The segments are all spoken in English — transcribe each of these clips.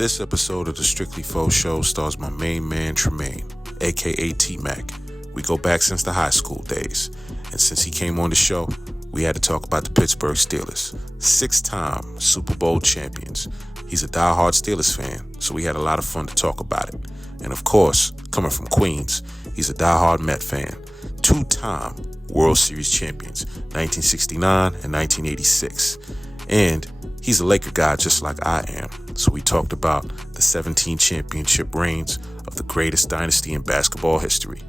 This episode of the Strictly Faux Show stars my main man Tremaine, aka T-Mac. We go back since the high school days, and since he came on the show, we had to talk about the Pittsburgh Steelers, 6-time Super Bowl champions. He's a diehard Steelers fan, so we had a lot of fun to talk about it. And of course, coming from Queens, he's a diehard Met fan, 2-time World Series champions, 1969 and 1986. And he's a Laker guy just like I am, so we talked about the 17 championship reigns of the greatest dynasty in basketball history.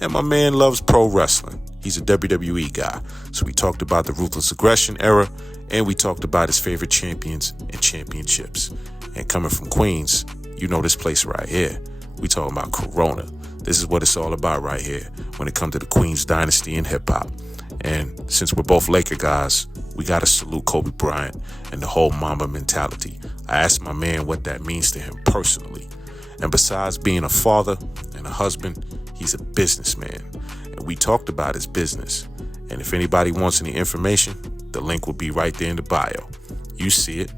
And my man loves pro wrestling. He's a WWE guy, so we talked about the Ruthless Aggression era, and we talked about his favorite champions and championships. And coming from Queens, you know this place right here. We talking about Corona. This is what it's all about right here when it comes to the Queens dynasty and hip-hop. And since we're both Laker guys, we got to salute Kobe Bryant and the whole Mamba mentality. I asked my man what that means to him personally. And besides being a father and a husband, he's a businessman. And we talked about his business. And if anybody wants any information, the link will be right there in the bio. You see it.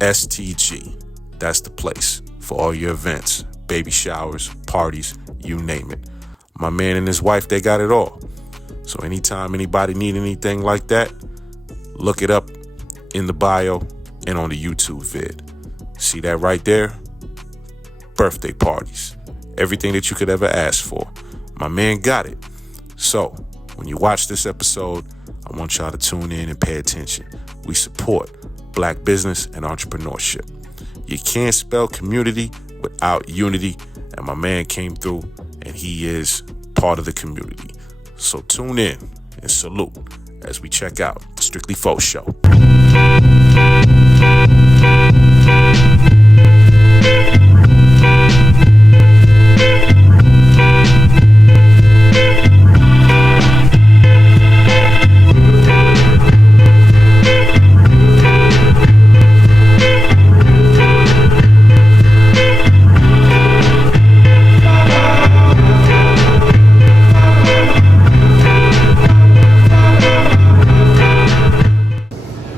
STG. That's the place for all your events, baby showers, parties, you name it. My man and his wife, they got it all. So anytime anybody need anything like that, look it up in the bio and on the YouTube vid. See that right there? Birthday parties. Everything that you could ever ask for. My man got it. So when you watch this episode, I want y'all to tune in and pay attention. We support Black business and entrepreneurship. You can't spell community without unity, and my man came through and he is part of the community. So tune in and salute as we check out the Strictly Faux Show.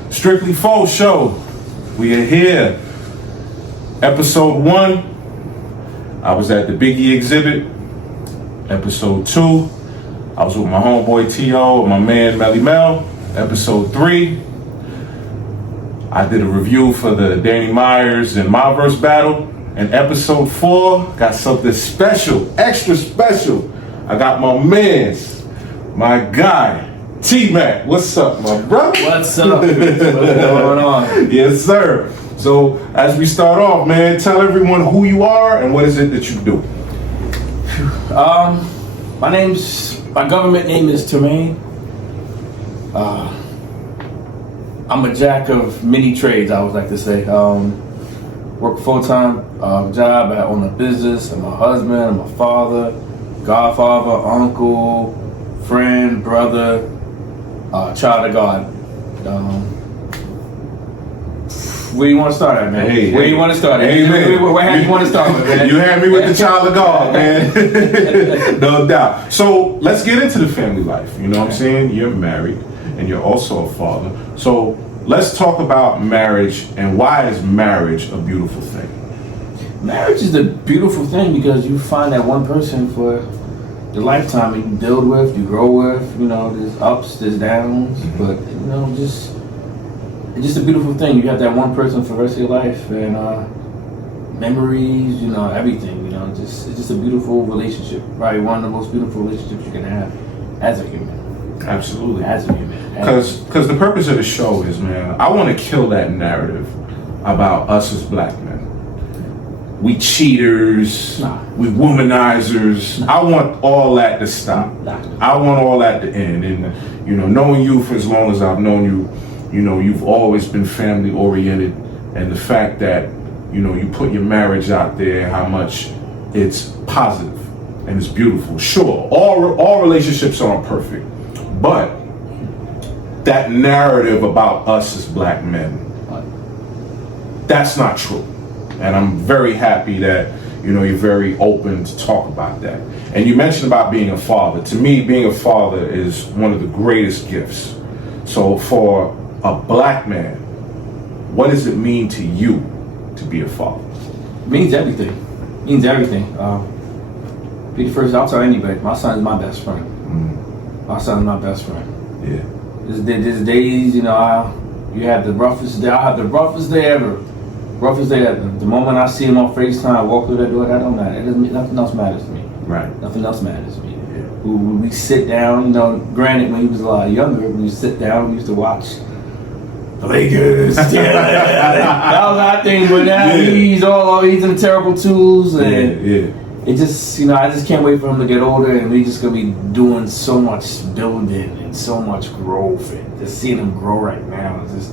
Strictly Faux Show. We are here. Episode 1, I was at the Biggie exhibit. Episode 2, I was with my homeboy T.O. and my man Melly Mel. Episode 3, I did a review for the Danny Myers and Myverse battle. And episode 4, got something special, extra special. I got my mans, my guy, T-Mac. What's up, my brother? What's up? What's going on? Yes, sir. So, as we start off, man, tell everyone who you are and what is it that you do. My government name is Tremaine. I'm a jack of many trades, I would like to say. Work a full-time job. I own a business. I'm a husband. I'm a father, godfather, uncle, friend, brother, child of God. Where you want to start at, man? Where you want to start at? Where you want to start with, man? You had me with the child of God, man. No doubt. So let's get into the family life. You know what I'm saying? You're married and you're also a father. So let's talk about marriage and why is marriage a beautiful thing? Marriage is a beautiful thing because you find that one person for your lifetime you build with, you grow with. You know, there's ups, there's downs, but you know, it's just a beautiful thing. You have that one person for the rest of your life, and memories, you know, everything. You know, it's just a beautiful relationship. Probably one of the most beautiful relationships you can have as a human. Absolutely. As a human. Because the purpose of the show is, man, I want to kill that narrative about us as black men. We cheaters, we womanizers. I want all that to stop. I want all that to end. And, you know, knowing you for as long as I've known you, you know, you've always been family oriented. And the fact that, you know, you put your marriage out there, how much it's positive and it's beautiful. Sure, all relationships aren't perfect. But that narrative about us as black men, that's not true. And I'm very happy that, you know, you're very open to talk about that. And you mentioned about being a father. To me, being a father is one of the greatest gifts. So for a black man, what does it mean to you to be a father? Means everything. Means everything. Be the first. I'll tell anybody. My son is my best friend. My son is my best friend. Yeah. There's days, you know, you have the roughest day. I have the roughest day ever. Roughest day ever. The moment I see him on FaceTime, I walk through that door, that don't matter. Nothing else matters to me. Right. Nothing else matters to me. Yeah. We sit down, you know, granted, when he was a lot younger, we sit down, we used to watch the Lakers. That was our thing, but now he's in terrible twos, and it just, you know, I just can't wait for him to get older, and we just gonna be doing so much building and so much growth, and just seeing him grow right now is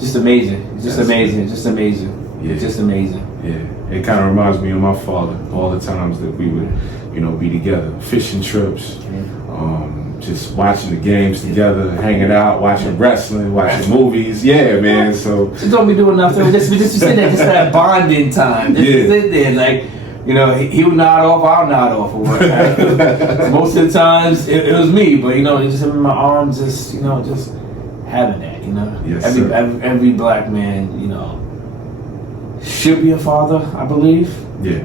just amazing. It's just amazing. It's just amazing. Yeah. It's just amazing. Yeah. It kind of reminds me of my father. All the times that we would, you know, be together, fishing trips, just watching the games together, hanging out, watching wrestling, watching movies. Yeah, man. So just don't be doing nothing. We just sit there, just have bonding time. Just sit there, like, you know, he would nod off, I'll nod off, or whatever. Most of the times it was me, but you know, just in my arms, just, you know, just having that, you know. Yes, every black man, you know, should be a father, I believe. Yeah.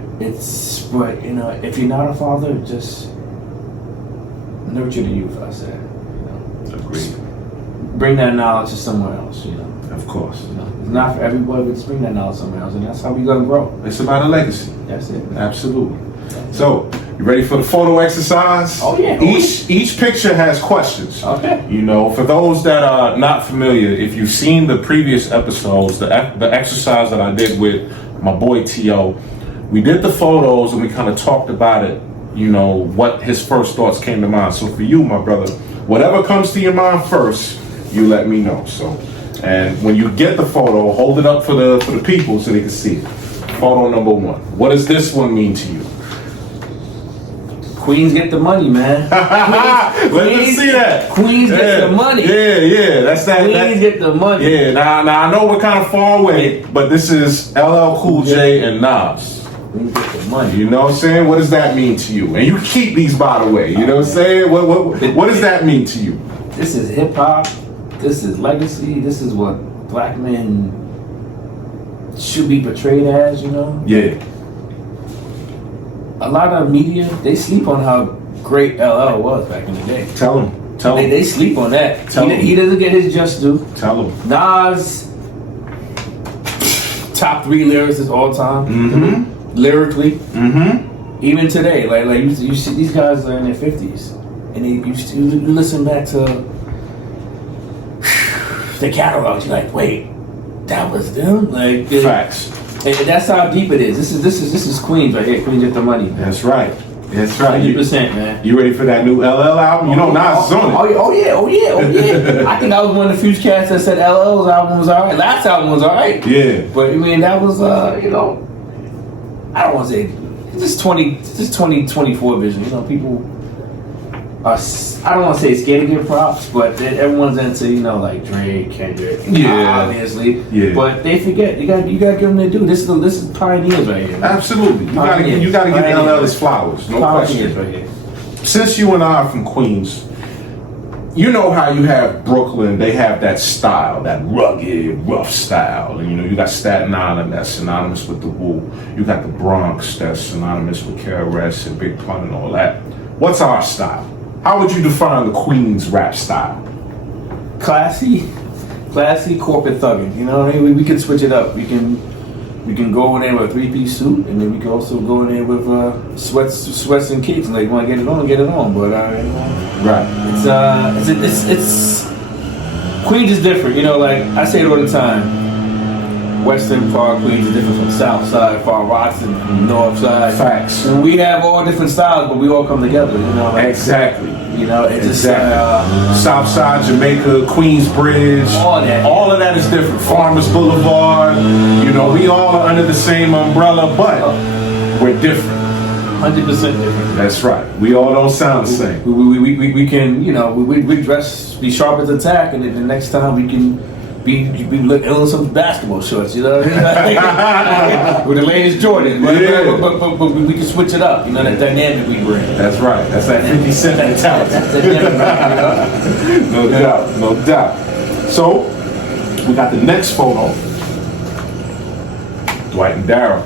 But you know, if you're not a father, just nurture the youth, I said. You know, Agreed. Bring that knowledge to somewhere else, you know. Of course. You know, it's not for everybody, but just bring that knowledge somewhere else, and that's how we gonna grow. It's about a legacy. That's it. Absolutely. So, you ready for the photo exercise? Oh yeah. Each picture has questions. Okay. You know, for those that are not familiar, if you've seen the previous episodes, the exercise that I did with my boy T.O., we did the photos and we kind of talked about it, you know, what his first thoughts came to mind. So for you, my brother, whatever comes to your mind first, you let me know. So, and when you get the photo, hold it up for the people so they can see it. Photo number 1. What does this one mean to you? Queens get the money, man. Let me see that. Queens get the money. Yeah. That's that. Queens get the money. Yeah. Now I know we're kind of far away, but this is LL Cool J and Nas. Queens get the money. You know what I'm saying? What does that mean to you? And you keep these, by the way. You know what I'm saying? What does that mean to you? This is hip hop. This is legacy. This is what black men should be portrayed as. You know. Yeah. A lot of media, they sleep on how great LL was back in the day. Tell him. They sleep on that. Tell him. He doesn't get his just due. Tell him. Nas, top 3 lyricists of all time. Mm-hmm. Lyrically. Mm-hmm. Even today, like you see these guys are in their 50s, and you listen back to the catalogs. You're like, wait, that was them. Like Facts. And that's how deep it is. This is Queens right here. Queens get the money. That's right. That's right. 100%, man. You ready for that new LL album? You know Nas is on it. Oh yeah. I think I was one of the few cats that said LL's album was alright. Last album was alright. Yeah. But I mean that was you know, I don't want to say just 2024 vision. You know, people are, I don't want to say scared to give props, but everyone's into, you know, like Drake, Kendrick, obviously. Yeah. But they forget you got to give them their due. This is pioneers right here. Absolutely. You gotta give LL his flowers. No Pioneers question. right here. Since you and I are from Queens, you know how you have Brooklyn, they have that style, that rugged, rough style. And, you know, you got Staten Island, that's synonymous with the Wu. You got the Bronx, that's synonymous with KRS and Big Pun and all that. What's our style? How would you define the Queens rap style? Classy corporate thugging. You know what I mean? We can switch it up. We can go in there with a 3-piece suit, and then we can also go in there with sweats and kicks. And like, want to get it on, get it on. But Right. It's Queens is different. You know, like I say it all the time. Western Park Queens is different from South Side, Far Rockton, North Side. Facts. And we have all different styles, but we all come together. You know. Like, Exactly. You know, it's Exactly. just South Side, Jamaica, Queensbridge. All of that is different. Farmers Boulevard. You know, we all are under the same umbrella, but we're different. 100% different. That's right. We all don't sound the same. We can, you know, we dress, be sharp as attack, and then the next time we can be look ill in some basketball shorts, you know what I mean? With the latest Jordan. But we can switch it up, you know, that dynamic we bring. That's right. That's that 50 Cent mentality. No doubt. No doubt. So, we got the next photo. Dwight and Darryl.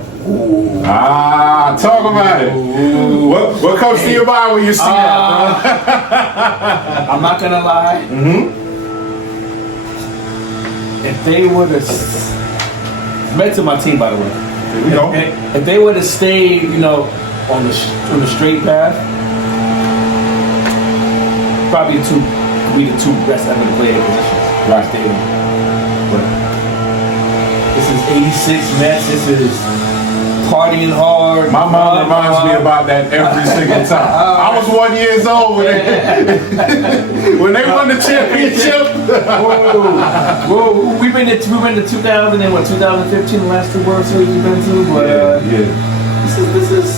Talk about it. What comes to your mind when you see that, bro? I'm not gonna lie. If they would have met to my team, by the way. There we go. If they would have stayed, on the straight path, probably the two best ever to play their positions. Right. But this is '86 Mets. This is partying hard. My mom reminds me about that every single time. I was 1 year old when they won the championship. Whoa. We went to 2000 and 2015, the last 2 World Series we've been to. But this is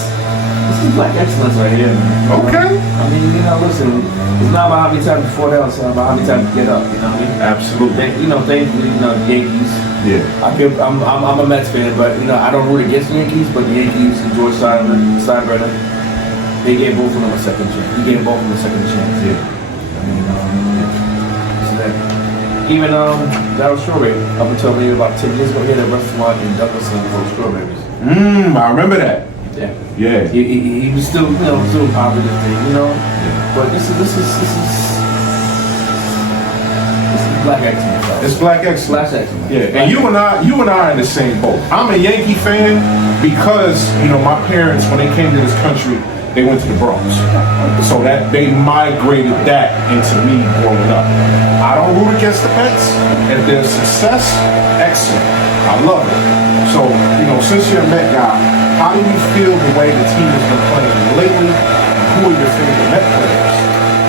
black excellence right here, man. Okay. I mean, listen, it's not about how many times before that, it's about how many times you get up. You know what I mean? Absolutely. Thank the Yankees. Yeah. I'm a Mets fan, but I don't root against the Yankees. But the Yankees and George Steinbrenner, they gave both of them a second chance. He gave both of them a second chance. Yeah. I mean, so that even Darryl Strawberry, up until maybe about 10 years ago, he had a restaurant in Douglas for strawberries. I remember that. Yeah. He was still, still popular thing, Yeah. But this is black excellence. It's black excellence. Black excellence. Yeah, and you and I are in the same boat. I'm a Yankee fan because my parents, when they came to this country, they went to the Bronx, so that they migrated that into me growing up. I don't root against the Mets. If there's success, excellent. I love it. So since you're a Met guy, how do you feel the way the team has been playing lately? Who are your favorite Met players?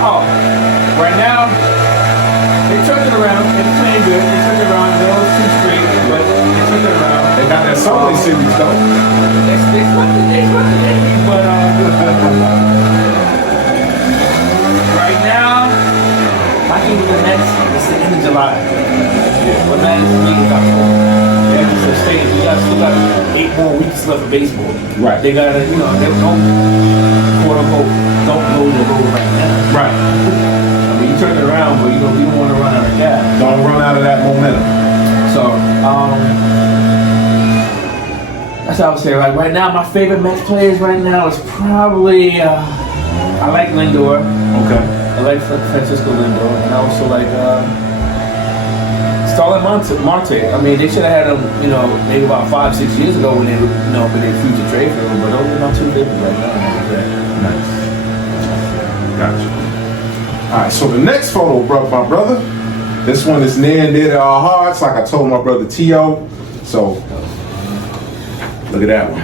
Oh, right now. They turned it around. They're playing good. They turned it around. They lost 2 straight, but they turned it around. They got that Subway Series though. They swept the Yankees, but right now, I think the Mets. It's the end of July. But man, this league is not cool. They have to stay. We still got 8 more weeks left of baseball. Right. They got to, they don't, quote unquote, don't blow the road right now. Right. You turn it around, but you don't want to run out of gas. Don't run out of that momentum. So, that's how I would say. Like right now, my favorite Mets players right now is probably I like Lindor. Okay. I like Francisco Lindor, and I also like Starlin Marte. I mean, they should have had him, maybe about 5-6 years ago when they, when they future trade for him. But those are my 2 favorites right now. Nice. Gotcha. All right, so the next photo, my brother, this one is near and dear to our hearts, like I told my brother T.O. So, look at that one.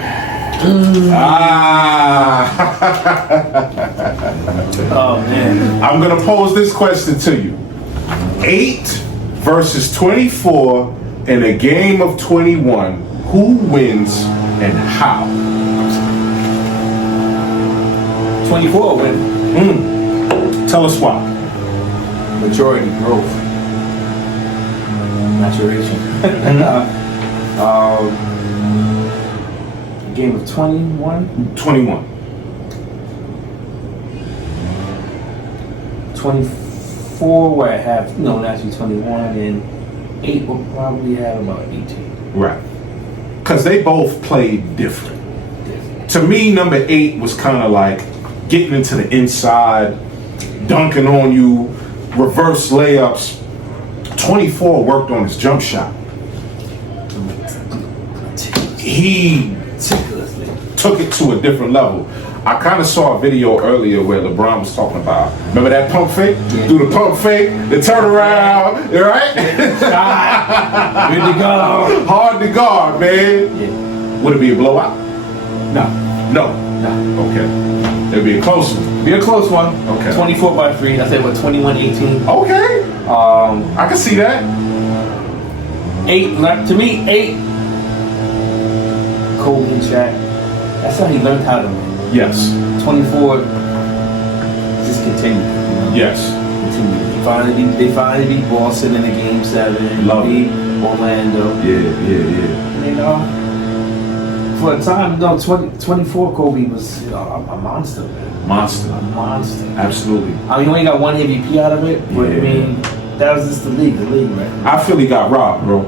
Oh, man. I'm going to pose this question to you. 8 versus 24 in a game of 21. Who wins and how? 24 win. Tell us why. Majority growth. Maturation. Game of 21? 21. 24 where I have, naturally 21, and 8 will probably have about 18. Right. Because they both played different. To me, number 8 was kind of like getting into the inside, dunking on you, reverse layups. 24 worked on his jump shot. He took it to a different level. I kind of saw a video earlier where LeBron was talking about, remember that pump fake? Yeah. Do the pump fake, the turnaround, right? Good to go. Hard to guard, man. Yeah. Would it be a blowout? No. Okay. It'd be a close one. Be a close one. Okay. 24 by 3. I said, 21-18. Okay. I can see that. 8, to me, 8. Kobe and Shaq. That's how he learned how to win. Yes. 24, just continue. Yes. Continue. They finally beat Boston in the Game 7. Love beat Orlando. Yeah. For a time, 24 Kobe was a monster, man. A monster. Absolutely. I mean, he only got 1 MVP out of it, but I mean, that was just the league, right? I feel he got robbed, bro.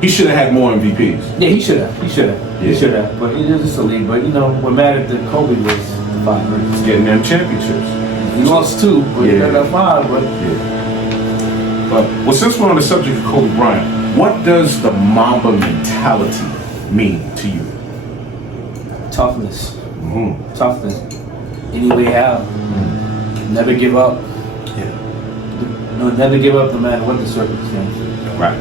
He should have had more MVPs. Yeah, he should have. He should have. But it is just a league. But what mattered to Kobe was the 5 rings. Getting them championships. He lost 2, but he got 5. But well, since we're on the subject of Kobe Bryant, what does the Mamba mentality mean to you? Toughness. Mm-hmm. Toughness. Any way out. Never give up. Yeah. No, never give up no matter what the circumstances. Right.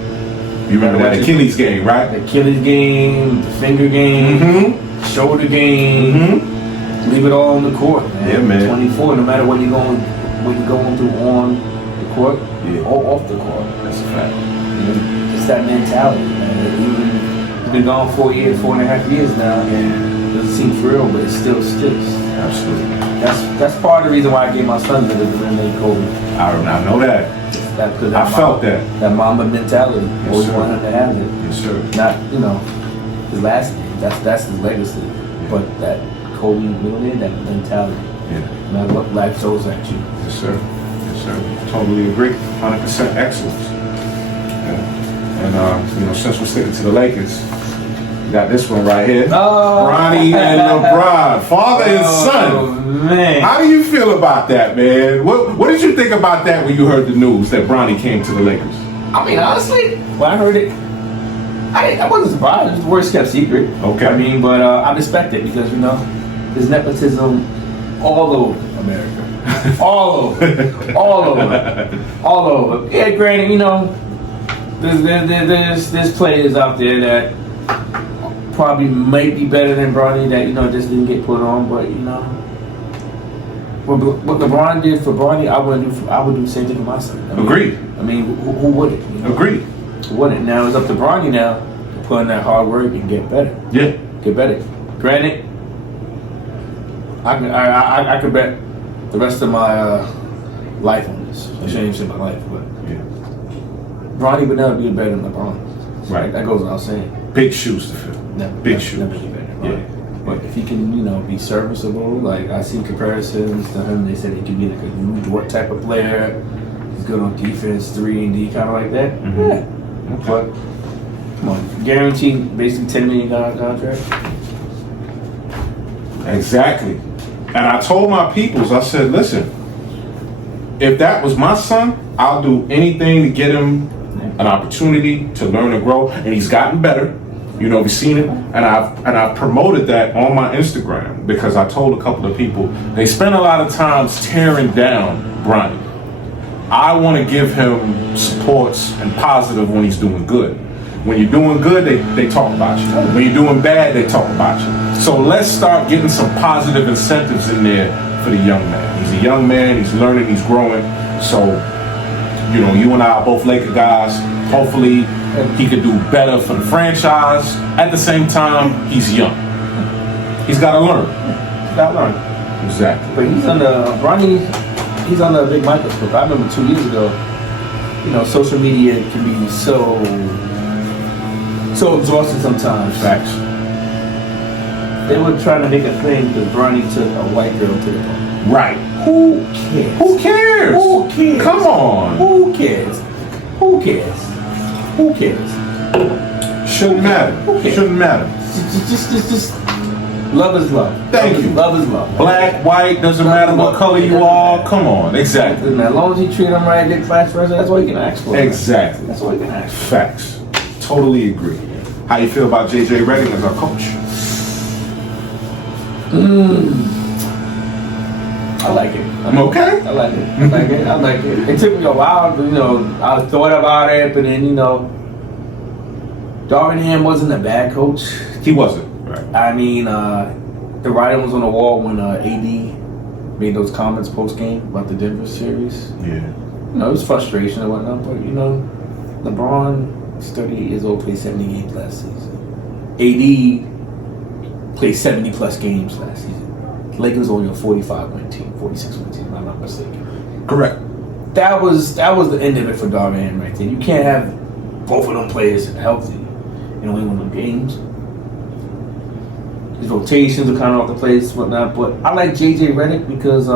You remember that Achilles game, right? The Achilles game, the finger game, shoulder game. Leave it all on the court, man. Yeah, man. 24, no matter what you're going through on the court or off the court. That's a fact. It's that mentality, man. He's been gone 4.5 years now. Doesn't seem real, but it still sticks. Absolutely. That's part of the reason why I gave my son the name Kobe. I know that. I felt that. That Mamba mentality. Yes, Always sir. wanted him to have it. Yes, sir. Not, his last name. That's his legacy. But that Kobe middle name, that mentality. Yeah. No matter what life throws at you. Yes, sir. Yes, sir. Totally agree. 100% excellence. Yeah. And since we're sticking to the Lakers, we got this one right here. Bronny and LeBron, father and son. Oh man. How do you feel about that, man? What did you think about that when you heard the news that Bronny came to the Lakers? I mean, honestly, when I heard it, I wasn't surprised. It was the worst kept secret. Okay. I mean, but I respect it because there's nepotism all over America, all over. Yeah, granted, there's players out there that probably might be better than Bronny that just didn't get put on, but what LeBron did for Bronny, I would do the same thing for my son. Agreed. I mean, who wouldn't? Agreed. Who wouldn't? Now it's up to Bronny now to put in that hard work and get better. Yeah. Get better. Granted, I could bet the rest of my life on this. I shouldn't even say my life, but Bronny would never be better than LeBron. Right. That goes without saying. Big shoes to fill. Big shoes. Never be better than Bronny. Yeah. But if he can, be serviceable, like I see comparisons to him, they said he could be like a New Dort type of player. He's good on defense, 3-and-D, kind of like that. Yeah. Okay. But come on, guaranteed basically $10 million contract. Exactly. And I told my peoples, I said, listen, if that was my son, I'll do anything to get him an opportunity to learn and grow. And he's gotten better. We've seen it, and I've promoted that on my Instagram because I told a couple of people they spend a lot of times tearing down Bronny. I want to give him supports and positive when he's doing good. When you're doing good, they talk about you. When you're doing bad, they talk about you. So let's start getting some positive incentives in there for the young man. He's a young man. He's learning. He's growing. So, you and I are both Laker guys. Hopefully, he could do better for the franchise. At the same time, he's young. He's got to learn. Exactly. But he's under a big microscope. I remember 2 years ago, social media can be so exhausting sometimes. Facts. They were trying to make a thing because Bronny took a white girl to the park. Right. Who cares? Who cares? Who cares? Come on. Who cares? Who cares? Who cares? Shouldn't matter. Okay. Shouldn't matter. Just love is love. Thank you. Love is love. Black, white, doesn't matter what color you are. Come on. Exactly. As long as you treat them right, they class first. That's all you can ask for. Exactly. That's all you can ask for. Facts. Totally agree. How you feel about JJ Redick as our coach? I like it. Okay. I like it. It took me a while, but I thought about it, but then Darvin Ham wasn't a bad coach. He wasn't. Right. I mean, the writing was on the wall when AD made those comments post game about the Denver series. Yeah. It was frustration and whatnot, but LeBron, he's 38 years old, played 70 games last season. AD played 70 plus games last season. Lakers only a 45 win team, 46 win team, if I'm not mistaken. Correct. That was the end of it for Darvin Ham right there. You can't have both of them players healthy in only one of them games. His rotations are kind of off the place, whatnot. But I like JJ Redick because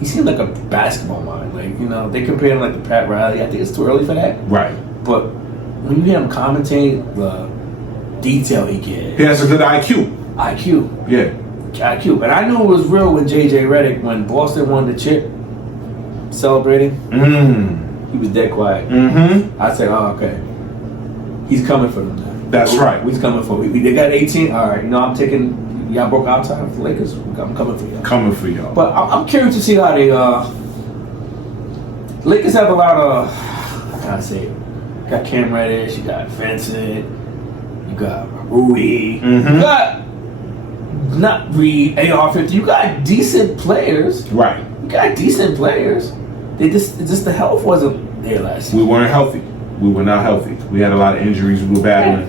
he seemed like a basketball mind. Like they compare him like to Pat Riley. I think it's too early for that. Right. But when you hear him commentate, the detail he gets. He has a good IQ. Yeah. IQ. And I knew it was real with J.J. Redick when Boston won the chip, celebrating. He was dead quiet. I said, oh, okay. He's coming for them now. That's right. He's coming for me. They got 18. All right, I'm taking, y'all broke outside of the Lakers. I'm coming for y'all. Coming for y'all. But I'm curious to see how they, Lakers have a lot of, how can I say it? You got Cam Reddish, you got Vincent, you got Rui, you got not Reed, AR-50. You got decent players. Right. You got decent players. They just the health wasn't there last year. We weren't healthy. We were not healthy. We had a lot of injuries we were battling.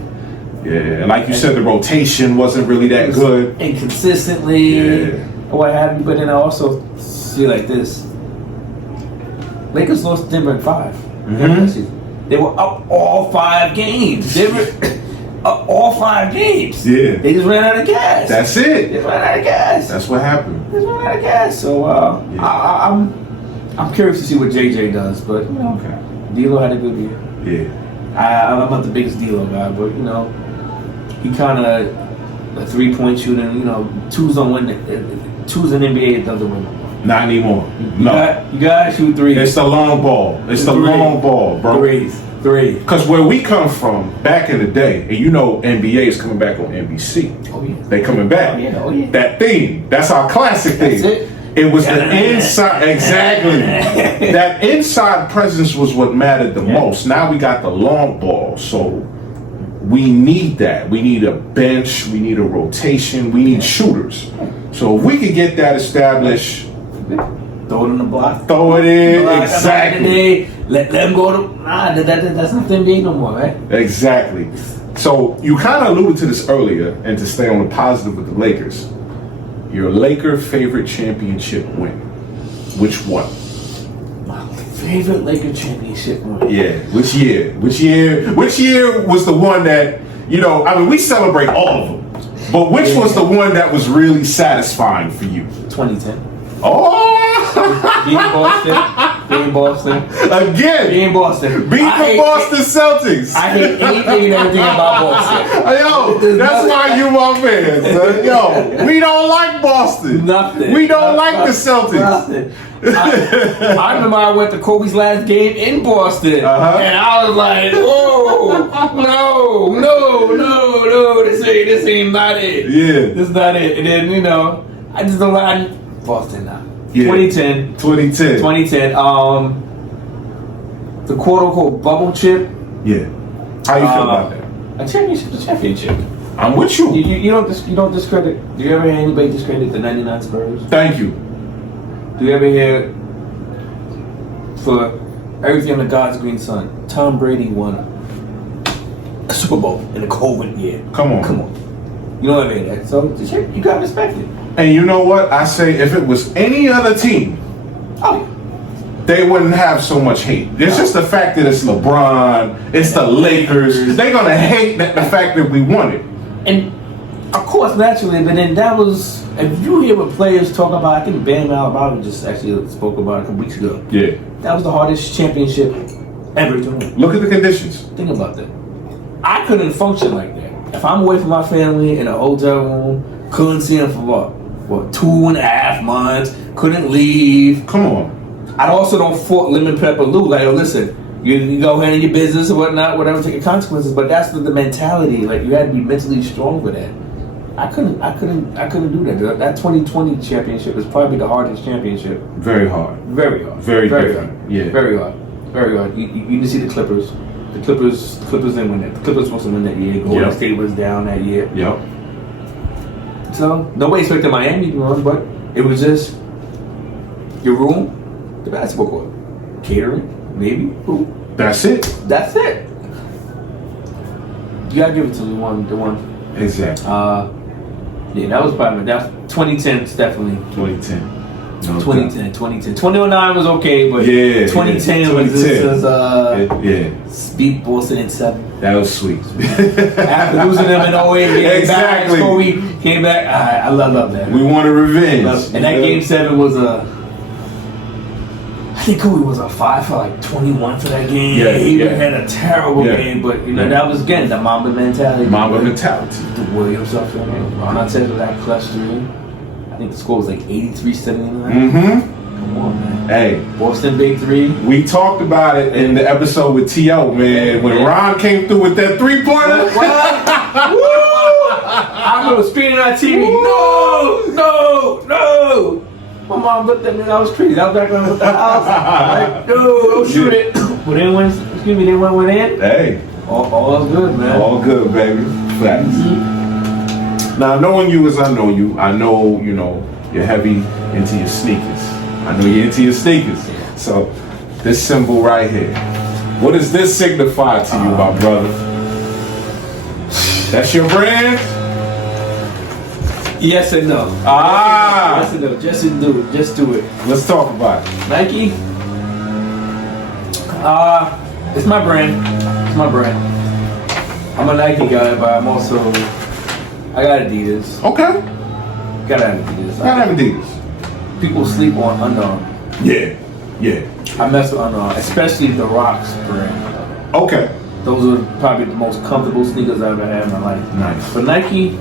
Yeah. And like you said, the rotation wasn't really that good. Inconsistently. Or what have you. But then I also see like this. Lakers lost Denver in 5. They were up all 5 games. They were up all 5 games. Yeah. They just ran out of gas. That's it. They ran out of gas. That's what happened. They just ran out of gas. So I'm curious to see what JJ does, but you know, D'Lo had a good year. Yeah. I'm not the biggest D'Lo guy, but you know, he kind of a 3-point shooting. You know, twos don't win. Twos in NBA it doesn't win. Not anymore. No. You gotta shoot threes. It's the long ball. It's the long ball, bro. Threes. Because where we come from back in the day, and you know NBA is coming back on NBC. Oh yeah. They coming back. Oh yeah. That theme. That's our classic theme. That's it. It was the inside, exactly. That inside presence was what mattered the most. Now we got the long ball, so we need that. We need a bench, we need a rotation, we need shooters. So if we could get that established, throw it in the block. Throw it in, exactly. Let them go to, that's not the NBA no more, right? Exactly. So you kind of alluded to this earlier, and to stay on the positive with the Lakers. Your Laker favorite championship win. Which one? My favorite Laker championship win. Yeah. Which year? Which year was the one that, you know, I mean, we celebrate all of them. But which was the one that was really satisfying for you? 2010. Oh! Being Boston. Again. Being Boston. Beat the Boston Celtics. I hate anything and everything about Boston. Yo, that's why you my man, son. Yo, we don't like Boston. Nothing. We don't like the Celtics. Nothing. I remember I went to Kobe's last game in Boston, and I was like, "Whoa, no, this ain't not it. Yeah, this is not it." And then you know, I just don't like Boston now. Yeah. 2010. The quote unquote bubble chip. Yeah. How you feel about that? A championship, a championship. I'm with you. You don't discredit. Do you ever hear anybody discredit the '99 Spurs? Thank you. Do you ever hear, for everything on the God's green sun, Tom Brady won a Super Bowl in a COVID year? Come on. You know what I mean? So you gotta respect it. And you know what? I say if it was any other team, they wouldn't have so much hate. It's just the fact that it's LeBron, it's the Lakers. They're gonna hate the fact that we won it. And of course, naturally, but then that was, if you hear what players talk about, I think Bam Alabama just actually spoke about it a couple weeks ago. Yeah. That was the hardest championship ever to win. Look at the conditions. Think about that. I couldn't function like that. If I'm away from my family in a hotel room, couldn't see them for what, 2.5 months, couldn't leave. Come on. I also don't fault lemon pepper Lou. Like, oh, listen, you go handle your business or whatnot, whatever, take your consequences. But that's the mentality. Like, you had to be mentally strong for that. I couldn't do that. That 2020 championship is probably the hardest championship. Very hard. Very hard. Very hard. Yeah. Very hard. Very hard. You didn't see the Clippers. The Clippers didn't win that. The Clippers supposed to win that year. Golden State was down that year. Yep. So nobody expected Miami to run, but it was just your room, the basketball court, catering, maybe food. That's it. That's it. You gotta give it to the one. Exactly. Yeah, that was probably 2010. Definitely 2010. No 2010. 2009 was okay, but 2010 was beat Boston in 7. That was sweet. After losing them in 08, exactly. Kobe came back. I love that. We wanted revenge. And that game 7 was I think Kobe was a 5 for like 21 for that game. Yeah, he yeah. had a terrible game, but that was again the Mamba mentality. Mamba mentality. The Williams stuff. Ron Artest that clutch 3. I think the score was like 83-79. Come on, man. Hey, Boston Big 3. we talked about it in the episode with T.O., man. When Ron came through with that 3-pointer. I remember screaming on TV. No! My mom looked at me and I was crazy. I was back on the house. Like, no, don't shoot it. But they went, they went in. Hey. All good, man. All good, baby. Facts. Now, knowing you as I know you, I know, you're heavy into your sneakers. I know you're into your sneakers. So, this symbol right here, what does this signify to you, my brother? That's your brand? Yes and no. Yes and no. Just do it. Let's talk about it. Nike. It's my brand. I'm a Nike guy, but I'm also I got Adidas. Okay. Gotta have Adidas. Gotta have Adidas. People sleep on Under Armour. Yeah. I mess with Under Armour, especially the Rocks brand. Okay. Those are probably the most comfortable sneakers I've ever had in my life. Nice. But Nike,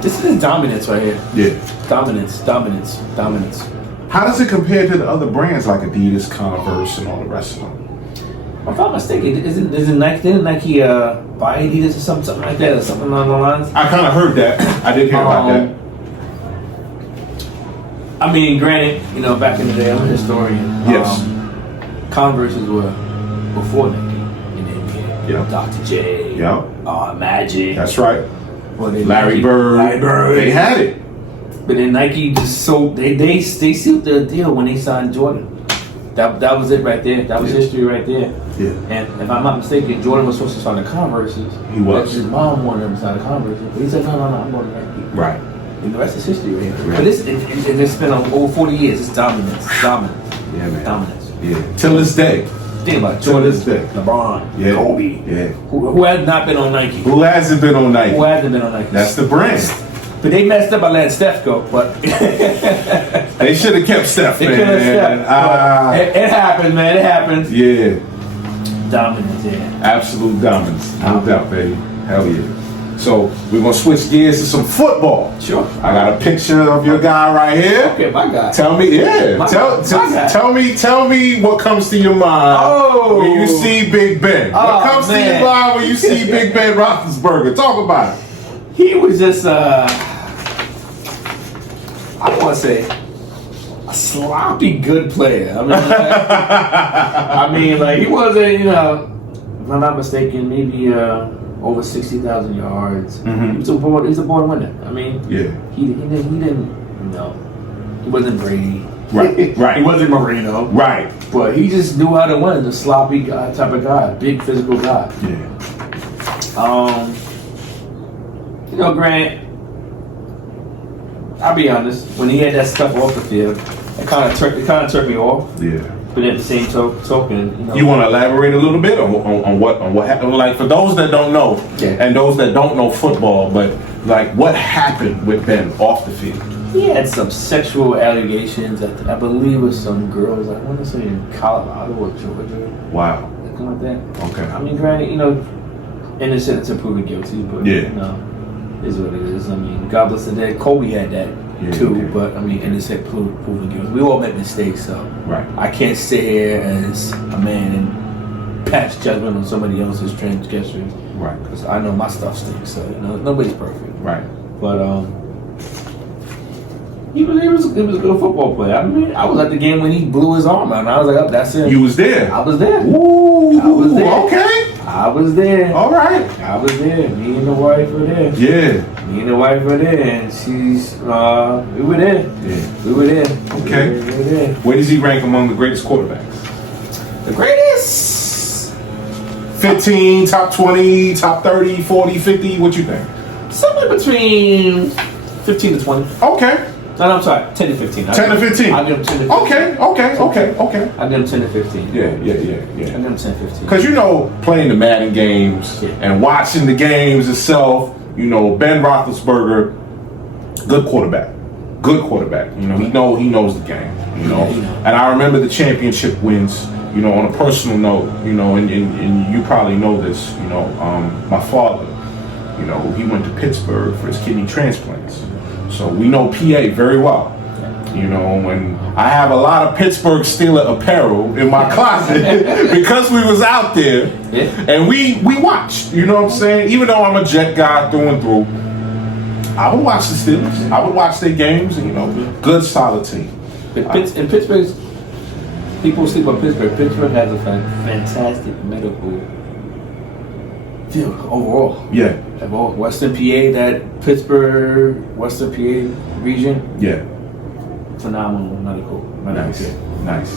this is dominance right here. Yeah. Dominance. How does it compare to the other brands like Adidas, Converse, and all the rest of them? If I'm not mistaken, didn't Nike buy Adidas or something like that, or something along the lines? I kind of heard that. I did hear about that. I mean, granted, back in the day, I'm a historian. Yes. Converses were before Nike. Yeah. Dr. J. Yeah. Magic. That's right. Larry Bird. They had it. But then Nike just sold. They sealed the deal when they signed Jordan. That was it right there. That was history right there. Yeah. And if I'm not mistaken, Jordan was supposed to sign the Converses. He was. His mom wanted him to sign the Converses. But he said, no, I'm going to Nike. Right. And the rest is history right here. Right. But it's been over 40 years. It's dominance. Yeah, man. Dominance. Yeah. Till this day. Think about it. Till this day. LeBron. Yeah. Kobe. Yeah. Who has not been on Nike? Who hasn't been on Nike? Who hasn't been on Nike? That's the brand. But they messed up by letting Steph go. But They should have kept Steph, they man. could have Steph. It happens, man. It happens. Yeah. Dominance, yeah. Absolute dominance. No doubt, baby. Hell yeah. So we're gonna switch gears to some football. Sure. I got a picture of your guy right here. Okay, my guy. Tell me, tell me what comes to your mind when you see Big Ben. What comes to your mind when you see Big Ben Roethlisberger? Talk about it. He was just, I want to say, a sloppy good player. I mean, like he wasn't, if I'm not mistaken, maybe over 60,000 yards. Mm-hmm. He's a born winner. I mean, yeah, he didn't. No, he wasn't Brady. Right. He wasn't Marino. Right. But he just knew how to win. The sloppy guy, type of guy, big physical guy. Yeah. Grant, I'll be honest, when he had that stuff off the field, it kind of turned me off. Yeah. But at the same token, you want to elaborate a little bit on what happened? Like for those that don't know, and those that don't know football, but like what happened with Ben off the field? He had some sexual allegations, I believe, with some girls. I want to say in Colorado or Georgia. Wow. Something like that. Okay. I mean, granted, innocent until proven guilty, but is what it is. I mean, God bless the dead. Kobe had that too, but I mean, innocent proven guilty. We all make mistakes, so I can't sit here as a man and pass judgment on somebody else's transgressions. Right. Because I know my stuff stinks, so nobody's perfect. Right. But he was a good football player. I mean, I was at the game when he blew his arm out, and I was like, "Oh, that's it." You was there. I was there. Ooh. I was there. Okay. I was there. All right. I was there. Me and the wife were there. Yeah. Me and the wife were there, and we were there. Yeah. We were there. Okay. We were there. Where does he rank among the greatest quarterbacks? The greatest? 15, top 20, top 30, 40, 50, what you think? Somewhere between 15 to 20. Okay. No, I'm sorry, 10 to 15. 10 to 15. I'll give him 10 to 15. Okay. I'll give him 10 to 15. Yeah. I'll give him 10 to 15. Because playing the Madden games and watching the games itself, Ben Roethlisberger, good quarterback. Good quarterback. You know, he knows the game. You know, and I remember the championship wins. You know, on a personal note, you know, and you probably know this. You know, my father, you know, he went to Pittsburgh for his kidney transplants, so we know PA very well. You know, and I have a lot of Pittsburgh Steeler apparel in my closet because we was out there, and we watched. You know what I'm saying? Even though I'm a Jet guy through and through, I would watch the Steelers. I would watch their games, and you know, good solid team. And Pittsburgh's, people sleep on Pittsburgh. Pittsburgh has a fantastic medical field overall. Yeah. Western PA, that Pittsburgh, Western PA region. Yeah. Phenomenal medical Nice. care. Nice.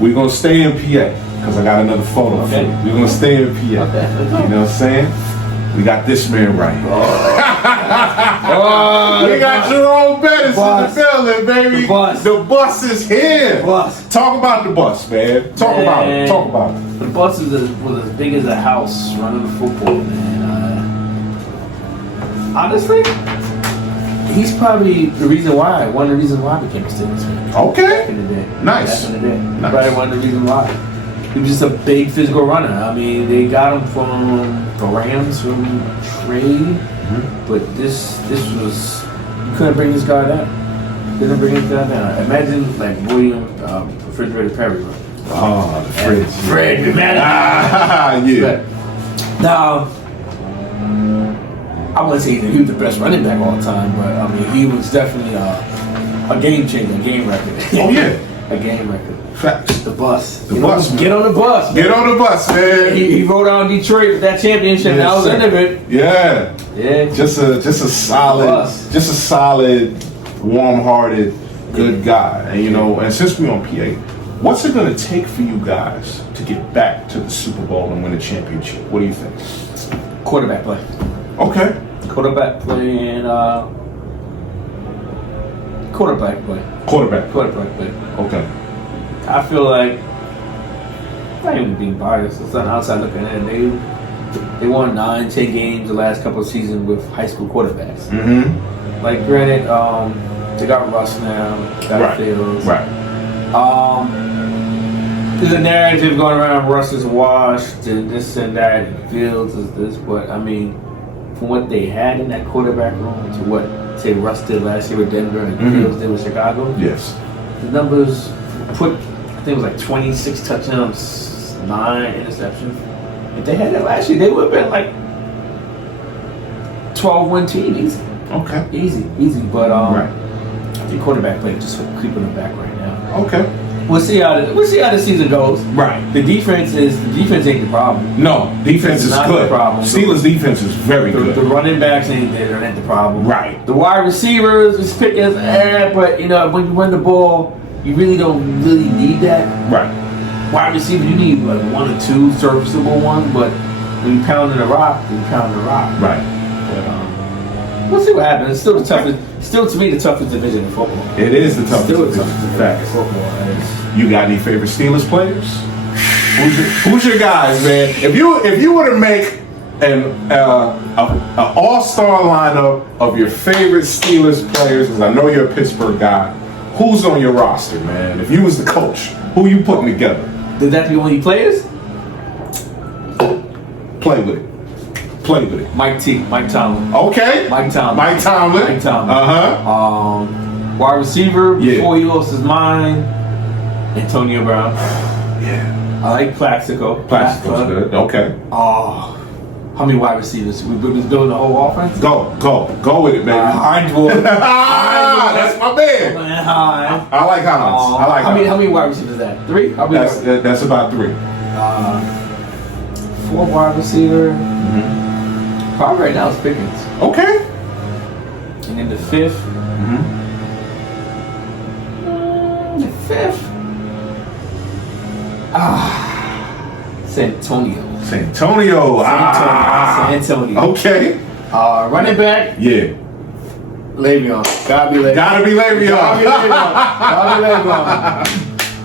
We're going to stay in PA because I got another photo for you. We're going to stay in PA. Okay, let's go. You know what I'm saying? We got this man right here. We got Jerome Bettis in the building, baby. The bus is here. Talk about the bus, man. Talk about it. The bus was as big as a house running the football, man. Honestly, he's probably one of the reasons why I became a Steelers fan. Okay. Back in the day. Nice. Back in the day. Probably one of the reasons why. He was just a big physical runner. I mean, they got him from the Rams from trade, but this was, you couldn't bring this guy down. Imagine like William Refrigerator Perry. Oh, the fridge. Fred, man. Yeah. Now, I wouldn't say he was the best running back all the time, but I mean, he was definitely a game changer, a game record. Oh, yeah. A game record. Facts. The bus. The bus. Get on the bus. Man. Get on the bus, man. He rode out in Detroit with that championship. Yes, That was the end of it. Yeah. Yeah. Just a solid, warm-hearted, good guy. And you know, and since we're on PA, what's it gonna take for you guys to get back to the Super Bowl and win a championship? What do you think? Quarterback play. Okay. Quarterback play and quarterback play. Quarterback play. Okay. I feel like, not even being biased, it's on the outside looking in. They won 9-10 games the last couple of seasons with high school quarterbacks. Mm-hmm. Like, granted, they got Russ now, got Fields. Right. There's a narrative going around, Russ is washed, and this and that, and Fields is this, but I mean, from what they had in that quarterback room to what, say, Russ did last year with Denver and Fields did with Chicago. Yes. The numbers put, I think it was like 26 touchdowns, 9 interceptions. If they had that last year, they would have been like 12-win team, easy. Okay. Easy. But right. I think quarterback play just creeping them back right now. Okay. We'll see how the season goes. Right. The defense ain't the problem. No, defense is not good. The problem. Steelers defense is very good. The running backs ain't the problem. Right. The wide receivers is pick as but you know when you run the ball, you really don't need that. Right. Wide receiver, you need like 1 or 2 serviceable ones, but when you pounding the rock, Right. But we'll see what happens. It's still the toughest. Still to me the toughest division in football. It is the toughest Still the division. toughest division in Facts. football. You got any favorite Steelers players? Who's your guys, man? If you were to make an all-star lineup of your favorite Steelers players, because I know you're a Pittsburgh guy, who's on your roster, man? If you was the coach, who you putting together? Did that be only players? Play with it. Mike Tomlin. Okay. Mike Tomlin. Uh-huh. Wide receiver, Yeah. before he lost his mind, Antonio Brown. Yeah. I like Plaxico. Plaxico's good. Okay. Oh, how many wide receivers? We was building the whole offense? Go with it, baby. Hines Ward. That's my man. Hines. I like Hines. How many wide receivers is that? 3? That's about 3. 4 wide receiver. Probably right now is Pickens. Okay. And then the 5th. The 5th. Santonio. San Antonio. Okay. Running back. Yeah. Le'Veon. Gotta be Le'Veon.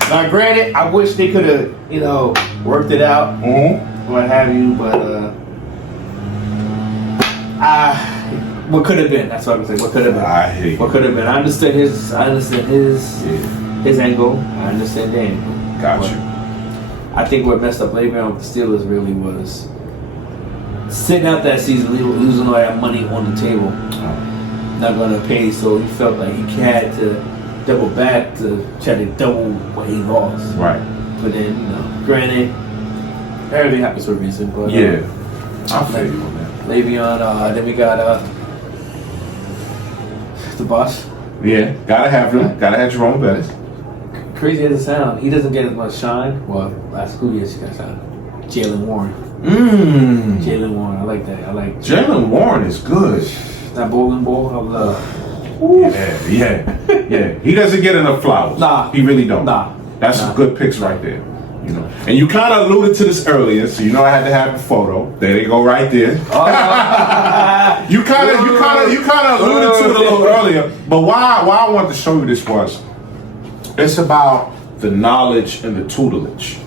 Now, granted, I wish they could have, worked it out, what have you, but What could have been? That's what I'm saying. What could have been? I hear you. What could have been? I understand his. His angle. I understand the angle. Got But you. I think what messed up Le'Veon with the Steelers really was sitting out that season, losing all that money on the table, not going to pay. So he felt like he had to double back to try to double what he lost. Right. But then, granted, everything happens for a reason. But Yeah. I feel you on that. Le'Veon. Then we got the boss. Yeah. Gotta have him. Gotta have Jerome Bettis. Crazy as it sounds, he doesn't get as much shine. Well, last school years he got shine. Jalen Warren. Jalen Warren, I like that. I like Jalen Warren is good. that bowling ball. I love. Yeah. He doesn't get enough flowers. Nah. He really don't. Nah. That's some good picks right there. And you kind of alluded to this earlier, so I had to have a photo. There they go, right there. You kind of alluded to it a little earlier, but why I wanted to show you this was, it's about the knowledge and the tutelage.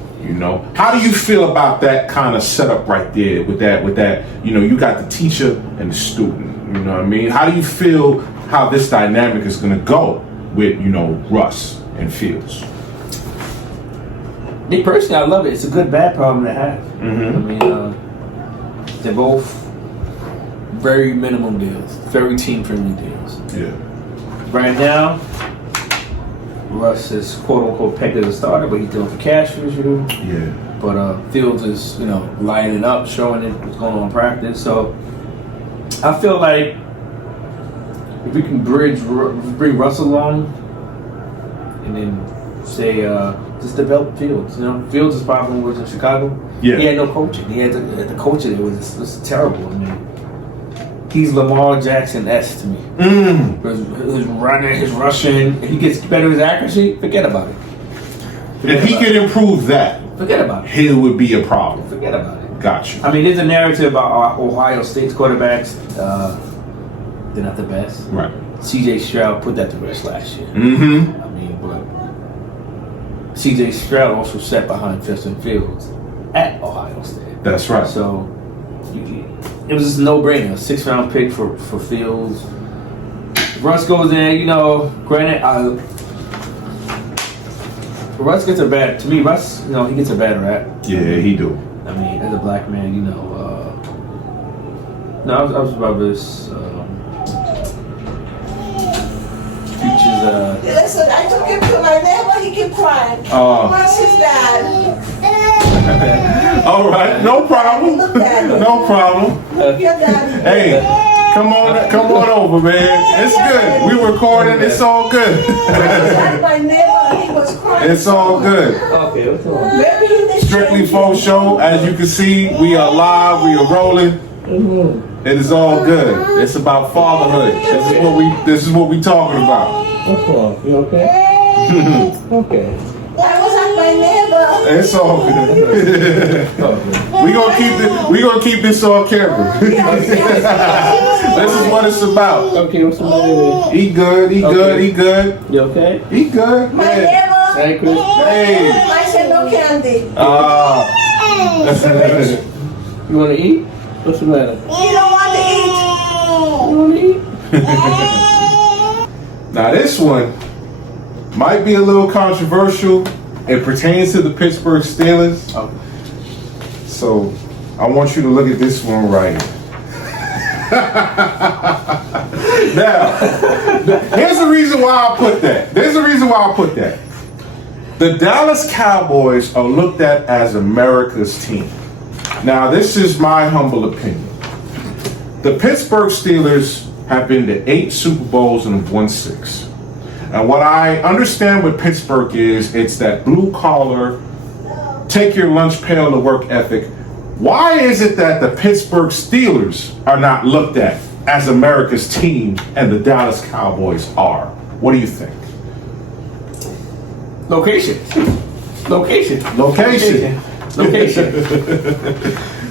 How do you feel about that kind of setup right there? With that, you got the teacher and the student. You know what I mean? How do you feel how this dynamic is going to go with Russ and Fields? Me personally, I love it. It's a good bad problem to have. I mean, they're both very minimum deals, very team friendly deals. Yeah. Right now, Russ is quote unquote pegged as a starter, but he's doing for cash for you. Yeah. But Fields is lining up, showing it what's going on in practice. So I feel like if we can bring Russ along, and then say just develop Fields. Fields' problem was in Chicago. Yeah. He had no coaching. He had the coaching. It was terrible. I mean, he's Lamar Jackson-esque to me. His running, his rushing. If he gets better with his accuracy, forget about it. If he could improve that, forget about it. he would be a problem. Forget about it. Gotcha. I mean, there's a narrative about Ohio State's quarterbacks. They're not the best. Right. C.J. Stroud put that to rest last year. I mean, but C.J. Stroud also sat behind Justin Fields at Ohio State. That's right. So it was just a no-brainer. A 6th-round pick for Fields. If Russ goes in, granted, Russ gets a bad. To me, Russ, he gets a bad rap. Yeah, he do. I mean, as a black man, no, I was about this. Future's. Listen, I took him to my neighbor. He keep crying. Where's his dad? All right, no problem. No problem. Your daddy. Hey, come on over, man. It's good. We recording. It's all good. Like my neighbor, he was crying. It's all good. Okay, what's wrong? Maybe he did Strictly Faux Show. As you can see, we are live. We are rolling. It is all good. It's about fatherhood. This is what we talking about. What's wrong? You okay? Okay. I was at my neighbor. It's all good. we gonna keep this on camera. This is what it's about. Okay, what's the matter? He good. He good. You okay? He good. My Yeah. neighbor. Hey, Chris. Hey. I said no candy. You want to eat? What's the matter? You don't want to eat. You want to eat? Now this one might be a little controversial. It pertains to the Pittsburgh Steelers. Oh. So I want you to look at this one right here. Now, here's the reason why I put that. The Dallas Cowboys are looked at as America's team. Now, this is my humble opinion. The Pittsburgh Steelers have been to 8 Super Bowls and have won 6. And what I understand with Pittsburgh is it's that blue collar, take your lunch pail to work ethic. Why is it that the Pittsburgh Steelers are not looked at as America's team and the Dallas Cowboys are? What do you think? Location.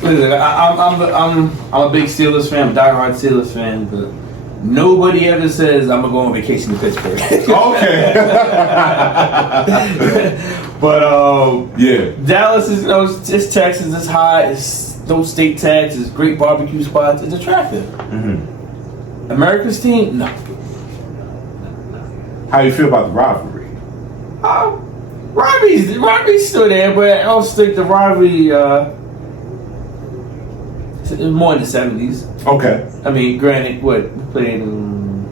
Listen, I'm a big Steelers fan, diehard Steelers fan, but nobody ever says I'm gonna go on vacation to Pittsburgh. Okay. But Yeah. Dallas is, it's Texas, it's hot, it's those state tags, it's great barbecue spots, it's attractive. America's team? No. How you feel about the rivalry? Rivalry's still there, but I also think the rivalry it's more in the 70s. Okay. I mean, granted, we played in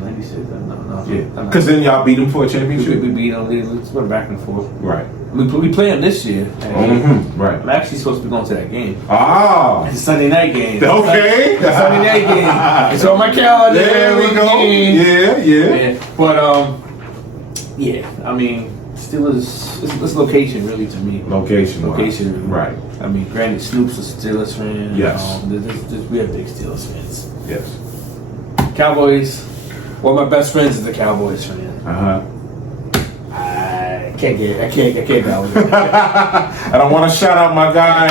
96? No. Yeah. Because then y'all beat them for a championship? We beat them. It's been back and forth. Right. We play them this year. Right. I'm actually supposed to be going to that game. Ah. It's a Sunday night game. Okay. It's a Sunday night game. It's on my calendar. There we go. Yeah. But, yeah, I mean, Steelers, it's location really to me. Location. Really. Right. I mean, granted, Snoop's a Steelers fan. Yes. We have big Steelers fans. Yes. Cowboys. One of my best friends is a Cowboys fan. I can't go with it. And I want to shout out my guy.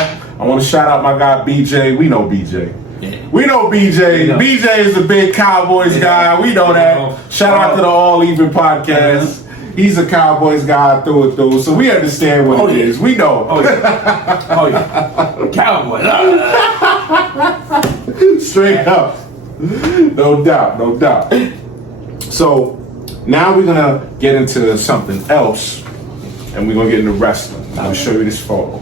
BJ. We know BJ. Yeah. We know BJ. know. BJ is a big Cowboys guy. We know that. Shout out to the All Even podcast. He's a Cowboys guy through and through, so we understand what it is. We know. Oh yeah. Cowboys. Straight up. No doubt. So now we're gonna get into something else, and we're gonna get into wrestling. I'm gonna show you this photo.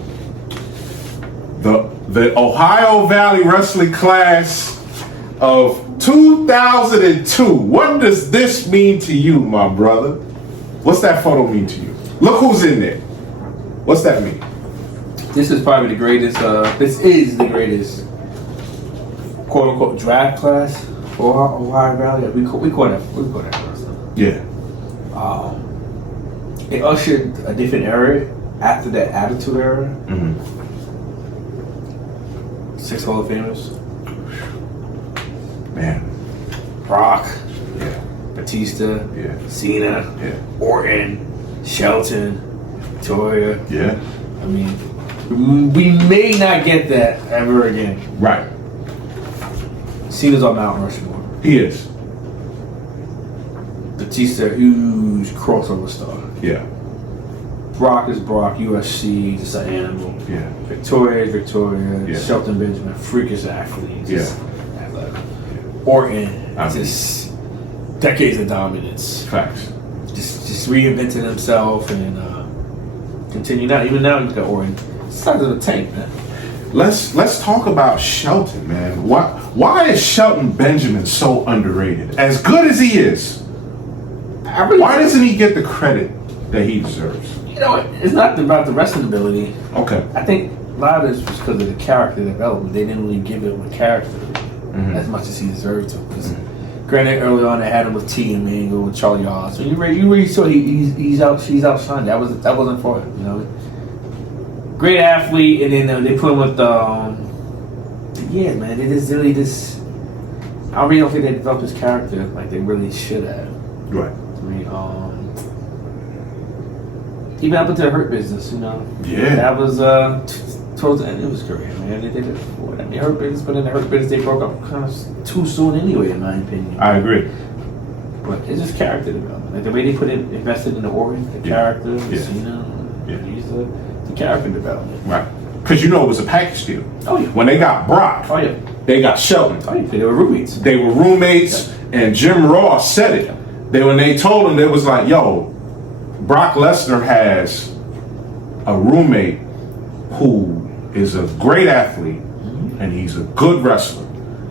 The Ohio Valley Wrestling class of 2002. What does this mean to you, my brother? What's that photo mean to you? Look who's in there. What's that mean? This is probably the greatest. This is the greatest, quote unquote, draft class for Ohio Valley. We call that wrestling. Yeah. It ushered a different era after that Attitude Era. Mm-hmm. 6 Hall of Famers. Man. Brock. Yeah. Batista. Yeah. Cena. Yeah. Orton. Shelton. Victoria. Yeah. I mean, we may not get that ever again. Right. Cena's on Mount Rushmore. He is. Batista, huge crossover star. Yeah. Brock is Brock, UFC, just an animal. Yeah. Victoria is Victoria. Yeah. Shelton Benjamin, freakish athlete. Just athletic. Orton, just decades of dominance. Facts. Just reinventing himself and continue now. Even now, he's got Orton. Size of a tank, man. Let's talk about Shelton, man. Why is Shelton Benjamin so underrated? As good as he is, why doesn't he get the credit that he deserves? You know, it's not about the wrestling ability. Okay. I think a lot of this was because of the character development. They didn't really give him a character as much as he deserved to. Because granted, early on they had him with T and Mango with Charlie Haas. So you really saw he's outshined. That wasn't for him. You know, great athlete, and then they put him with yeah, man. It is really this. I really don't think they developed his character like they really should have. Right. I mean, even up into the Hurt Business, you know. Yeah. That was towards the end of his career, man. They did it before. I mean, Hurt Business, but in the Hurt Business they broke up kind of too soon anyway, in my opinion. I agree. But it's just character development. Like the way they invested in the Orton, the character, Cena, he's the character development. Right. Because you know it was a package deal. Oh yeah. When they got Brock, they got Shelton. Oh yeah. They were roommates. And Jim Ross said it. When they told him, they was like, yo, Brock Lesnar has a roommate who is a great athlete and he's a good wrestler.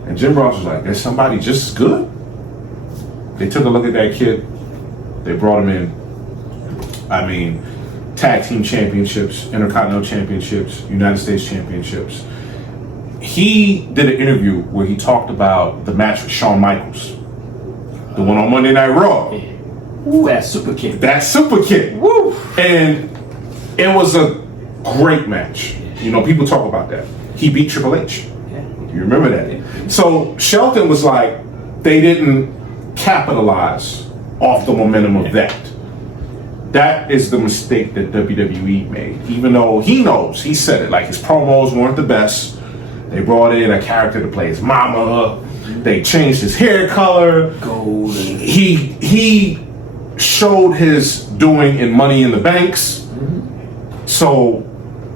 And Jim Ross was like, there's somebody just as good? They took a look at that kid. They brought him in. I mean, tag team championships, intercontinental championships, United States championships. He did an interview where he talked about the match with Shawn Michaels. The one on Monday Night Raw. Ooh, that super kid. Woo! And it was a great match. You know, people talk about that. He beat Triple H. Yeah. You remember that? Yeah. So Shelton was like, they didn't capitalize off the momentum of that. That is the mistake that WWE made. Even though he knows, he said it, like his promos weren't the best. They brought in a character to play his mama. They changed his hair color. Gold. He showed his doing in Money in the Banks. So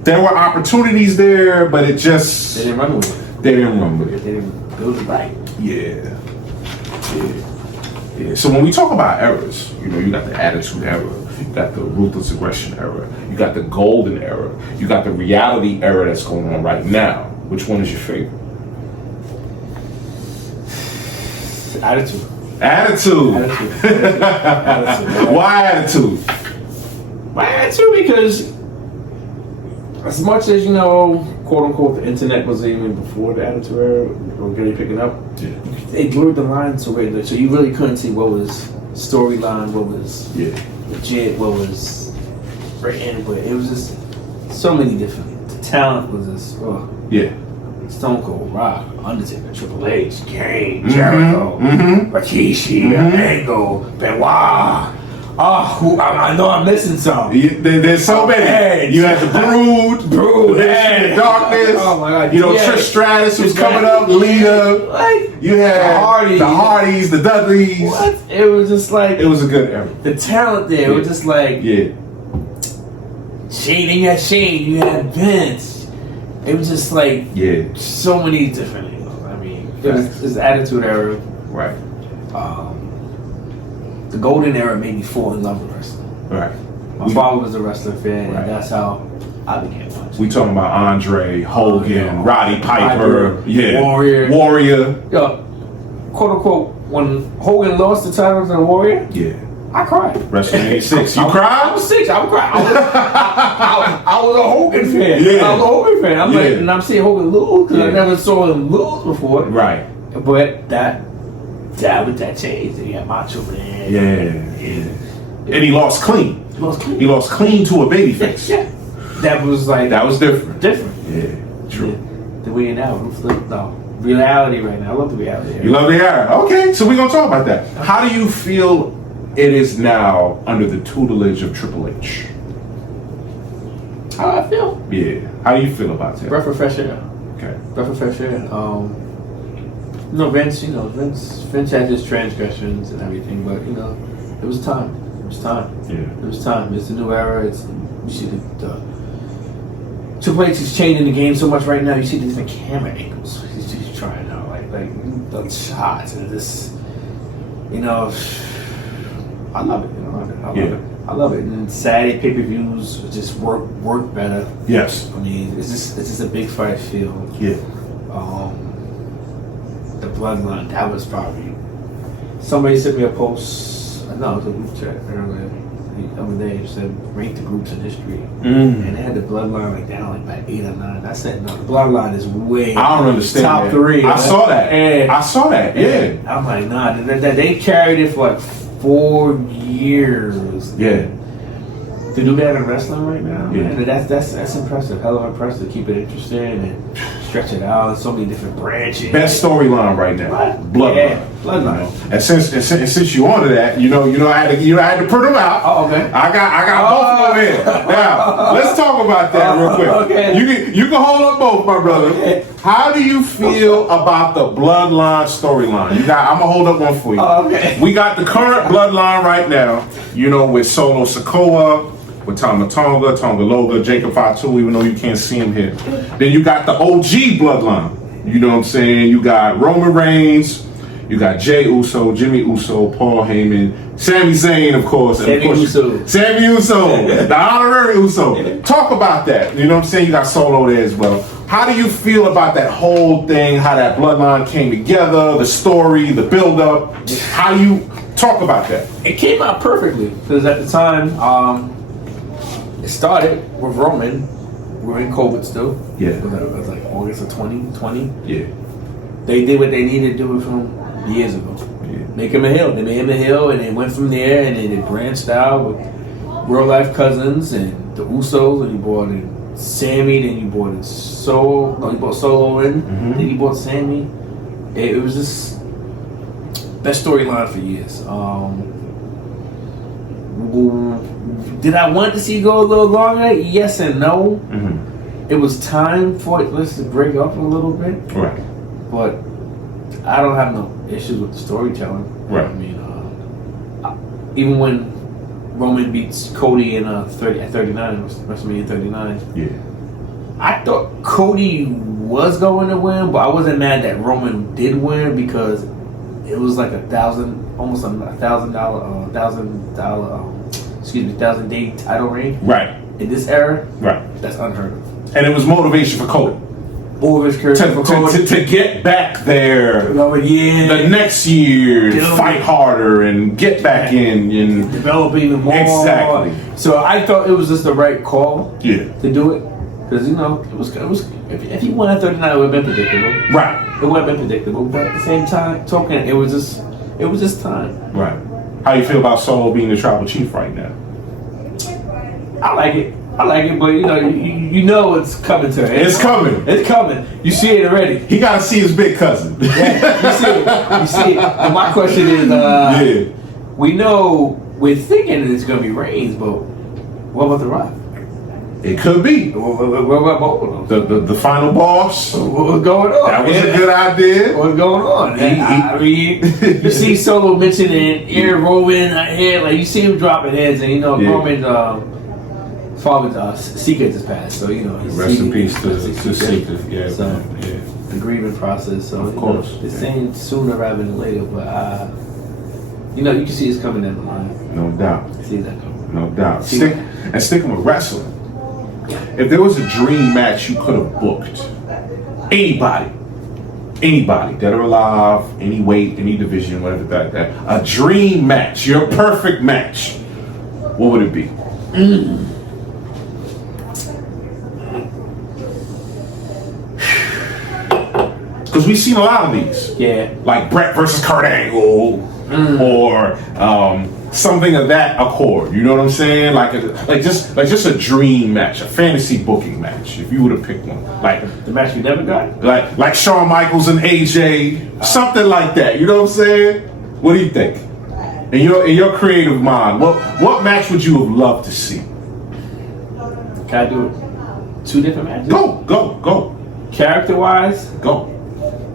there were opportunities there, but it just... They didn't run with it. They didn't They didn't build it right. Yeah. So when we talk about eras, you know, you got the Attitude Era, you got the Ruthless Aggression Era, you got the Golden Era, you got the Reality Era that's going on right now. Which one is your favorite? Attitude. Attitude. Why Attitude? My attitude, because as much as, you know, quote unquote, the internet was even before the Attitude Era, or really picking up, they blurred the lines away. So you really couldn't see what was storyline, what was legit, what was written, but it was just so many different. The talent was just, Stone Cold, Rock, Undertaker, Triple H, Kane, Jericho, Rikishi, Angle, Benoit. Oh, I know I'm missing some. There's so many. Edge. You had the Brood, Edge. Darkness. Oh my God. You know, Trish Stratus was coming up, Lita. What? You had the Hardys, the Dudleys. What? It was just like, it was a good era. The talent there, it was just like, Shane, then you had Shane, you had Vince. It was just like, so many different angles. I mean, it was the Attitude Era. Right. The Golden Era made me fall in love with wrestling. Right. My father was a wrestling fan, and that's how I began watching. We talking about Andre, Hogan, Roddy Piper, Warrior. Yo, quote unquote, when Hogan lost the title to the Warrior, I cried. WrestleMania 6. You cried? I was 6. I cried. I was a Hogan fan. I was a Hogan fan. I'm like, and I'm seeing Hogan lose because I never saw him lose before. Right. But that changed. He had Macho Man. And he lost clean. He lost clean to a babyface. That was like, that was different. Yeah, true. The way now, reality right now. I love the reality. You love the era. Okay, so we're gonna talk about that. How do you feel it is now under the tutelage of Triple H? How I feel? Yeah. How do you feel about that? Breath of fresh air. Okay. Breath of fresh air. Vince had his transgressions and everything, but it was time. It was time. It was time. It's a new era. You see the Triple H is changing the game so much right now. You see the different camera angles. He's trying out like the shots and this. I love it. I love it. And Saturday pay-per-views just work better. Yes. I mean, it's just a big fight field. Yeah. The Bloodline, that was probably, somebody sent me a post, it was a group chat earlier, the other day, it said rank the groups in history, and they had the Bloodline down by 8 or 9. I said, no, the Bloodline is way, I don't understand top that. 3. I saw that. Yeah. I'm like, nah, they carried it for like 4 years. Yeah. To do that in wrestling right now, yeah. That's impressive. Hell of impressive. Keep it interesting and stretch it out. So many different branches. Best storyline right now. Bloodline. Yeah, Bloodline. And since you onto that, I had to put them out. Oh, okay. I got both of them in. Now let's talk about that real quick. Okay. You can hold up both, my brother. Okay. How do you feel about the Bloodline storyline? I'm gonna hold up one for you. Okay. We got the current Bloodline right now. With Solo Sikoa, with Tama Tonga, Tonga Loga, Jacob Fatu, even though you can't see him here. Then you got the OG Bloodline. You know what I'm saying? You got Roman Reigns, you got Jey Uso, Jimmy Uso, Paul Heyman, Sami Zayn, of course. Sami Uso, the honorary Uso. Talk about that. You know what I'm saying? You got Solo there as well. How do you feel about that whole thing, how that Bloodline came together, the story, the build-up? How do you talk about that? It came out perfectly, because at the time, it started with Roman. We're in COVID still. Yeah. It was like August of 2020. Yeah. They did what they needed to do from years ago. Yeah. Make him a heel. They made him a heel, and they went from there, and then they branched out with real life cousins and the Usos, and you brought in Sammy, then you brought in Solo. No, you brought Solo in, then you brought Sammy. It was just best storyline for years. Did I want to see it go a little longer? Yes and no. It was time for it to break up a little bit. Right. But I don't have no issues with the storytelling. Right. I mean, even when Roman beats Cody at 39, WrestleMania 39. Yeah. I thought Cody was going to win, but I wasn't mad that Roman did win because it was like almost $1,000 day title reign. Right. In this era, Right. that's unheard of. And it was motivation for Cody. To get back there the next year, fight harder and get back in and develop even more. Exactly. So I thought it was just the right call Yeah. to do it because it was if he won at 39, it would have been predictable. Right. It would have been predictable, but at the same time, it was just time. Right. How you feel about Solo being the tribal chief right now? I like it, but you know it's coming to it. It's coming. It's coming. You see it already. He got to see his big cousin. Yeah, you see it. And my question is, we know we're thinking it's going to be Reigns, but what about The Rock? It could be. What about both of them? The final boss. What's going on? That was a good idea. What's going on? I mean, you see Solo mentioning Aaron Roman head, like you see him dropping heads, and Roman's father's secret just passed, so he's Rest in peace to Secret. Yeah, so the grieving process. So of course, it's saying sooner rather than later, but you can see it's coming down the line. No doubt. I see that coming. No doubt. Sticking with wrestling. If there was a dream match you could have booked, anybody, dead or alive, any weight, any division, whatever that, a dream match, your perfect match, what would it be? Because we've seen a lot of these. Yeah. Like Brett versus Kurt Angle, or something of that accord. You know what I'm saying? Like just a dream match, a fantasy booking match. If you would have picked one, like the match you never got, like Shawn Michaels and AJ, something like that. You know what I'm saying? What do you think? In your creative mind, what match would you have loved to see? Can I do 2 different matches? Go. Character wise, go.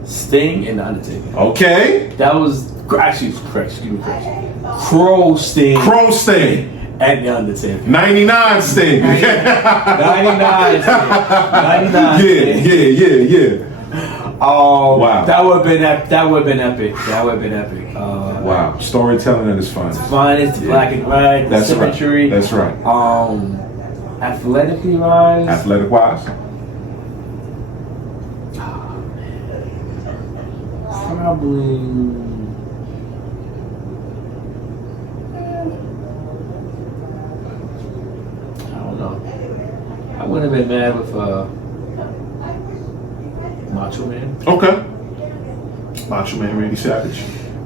Sting and The Undertaker. Okay. That was actually correct. Excuse me, correct. Crow Sting and The Undertaker. 99 Sting. 99 Sting. 99 Sting. Yeah. Oh wow. That would have been epic. Wow. Storytelling at its finest. Finest, black and white, That's symmetry. Right. That's right. Athletic wise. Probably. I don't know. I wouldn't have been mad with Macho Man. Okay. Macho Man Randy Savage.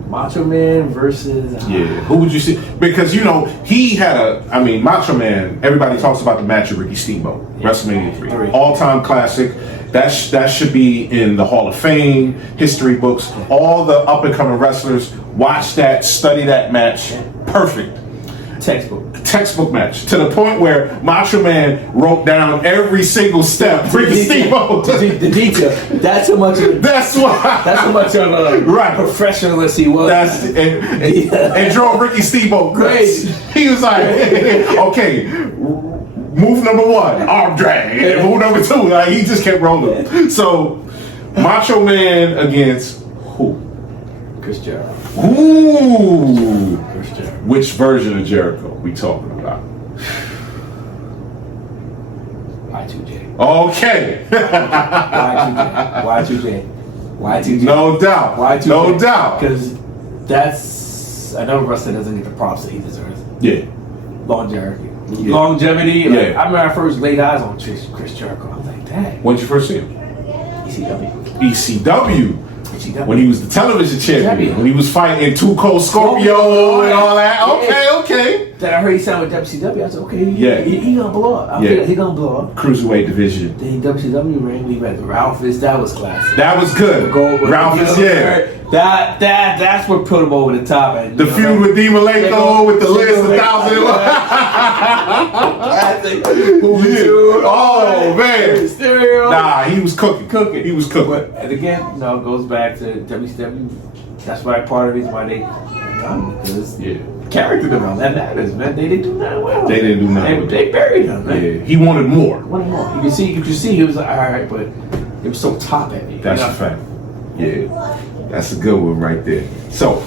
Macho Man versus. Yeah. Who would you see? Because he had Macho Man. Everybody talks about the match of Ricky Steamboat, WrestleMania 3, all-time classic. That should be in the Hall of Fame, history books. All the up-and-coming wrestlers watch that, study that match. Perfect. Textbook match. To the point where Macho Man wrote down every single step. Ricky Steamboat. The detail. That's how much of a professionalist he was. And drove Ricky Steamboat crazy. He was like, okay, move number 1, arm drag. And move number 2, like he just kept rolling. So, Macho Man against who? Chris Jericho. Ooh. Chris Jericho. Which version of Jericho we talking about? Y2J. Okay. Y2J. No doubt. Y2J. No doubt. Because that's another wrestler doesn't get the props that he deserves. Yeah. Longevity. Yeah. I remember I first laid eyes on Chris Jericho. I was like, dang. When'd you first see him? ECW. When he was the television champion. When he was fighting Too Cold Scorpio and all that. Okay. Then I heard he signed with WCW. I said, okay, he gonna blow up. He gonna blow up. Cruiserweight division. Then WCW ring, we met Ralphus. That was classic. That was good. Ralphus, That's what put him over the top. And, the feud with D. Malenko with the list of 1,000. Oh man. Stereo. Nah, he was cooking. He was cooking. And again, it goes back to WCW. That's why part of the reason why they done because character development that matters, man. They didn't do that well. They didn't do nothing. They buried him, man. Yeah. He wanted more. You can see he was like, all right, but It was so top heavy. That's a fact. Yeah, that's a good one right there. So,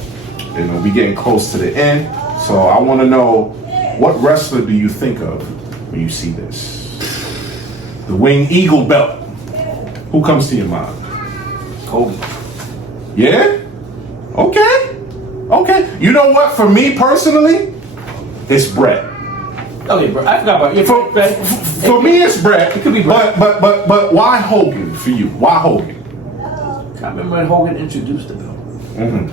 we getting close to the end. So I want to know, what wrestler do you think of when you see this? The Winged Eagle belt. Who comes to your mind? Kobe. Yeah? Okay. You know what? For me personally, it's Brett. Okay, bro. I forgot about you. For me, it's Brett. It could be Brett. But why Hogan for you? Why Hogan? I remember when Hogan introduced the belt. Mm-hmm.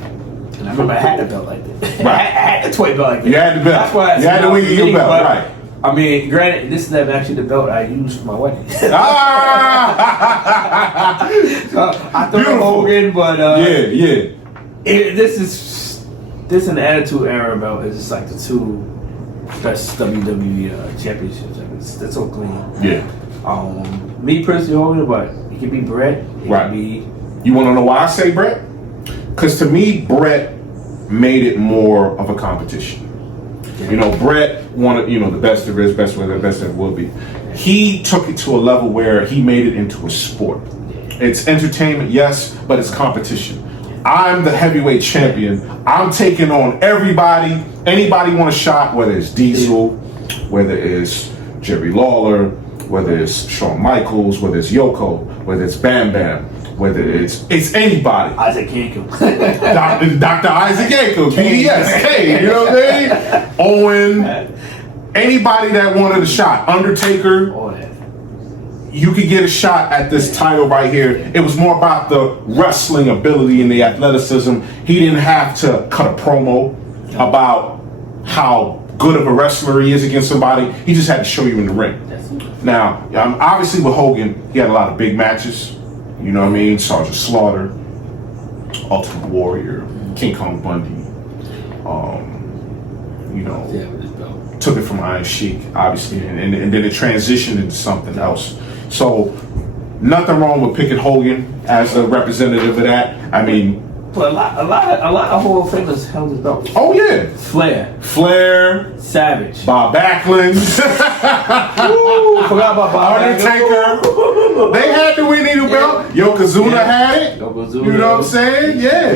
And I remember I had the belt like that. Right. I had the toy belt like that. You had the belt. That's why you had the Winged Eagle belt, right? I mean, granted, this is never actually the belt I used for my wedding. I thought Hogan, but yeah. This is an Attitude Era belt. It's just like the two best WWE championships. That's so clean. Yeah. Me personally, Hogan, but it could be Brett. It Right. could be. You want to know why I say Brett? Because to me, Brett made it more of a competition. Brett wanted, the best there is, best there, best there will be. He took it to a level where he made it into a sport. It's entertainment, yes, but it's competition. I'm the heavyweight champion. I'm taking on everybody. Anybody want a shot, whether it's Diesel, whether it's Jerry Lawler, whether it's Shawn Michaels, whether it's Yoko, whether it's Bam Bam, whether it's anybody. Isaac Yankem. Dr. Isaac Yankem, BDS, you know what I mean? Owen, anybody that wanted a shot, Undertaker. All that. You could get a shot at this title right here. It was more about the wrestling ability and the athleticism. He didn't have to cut a promo about how good of a wrestler he is against somebody. He just had to show you in the ring. Now, obviously with Hogan, he had a lot of big matches. You know what I mean? Sergeant Slaughter, Ultimate Warrior, King Kong Bundy. Took it from Iron Sheik, obviously, and then it transitioned into something else. So, nothing wrong with picking Hogan as a representative of that. I mean, but a lot of Hall of Famers held his belt. Oh yeah, Flair, Savage, Bob Backlund, forgot about Bob Undertaker. They had the Winged Eagle belt. Yokozuna had it. Yokozuna. You know what I'm saying? Yeah.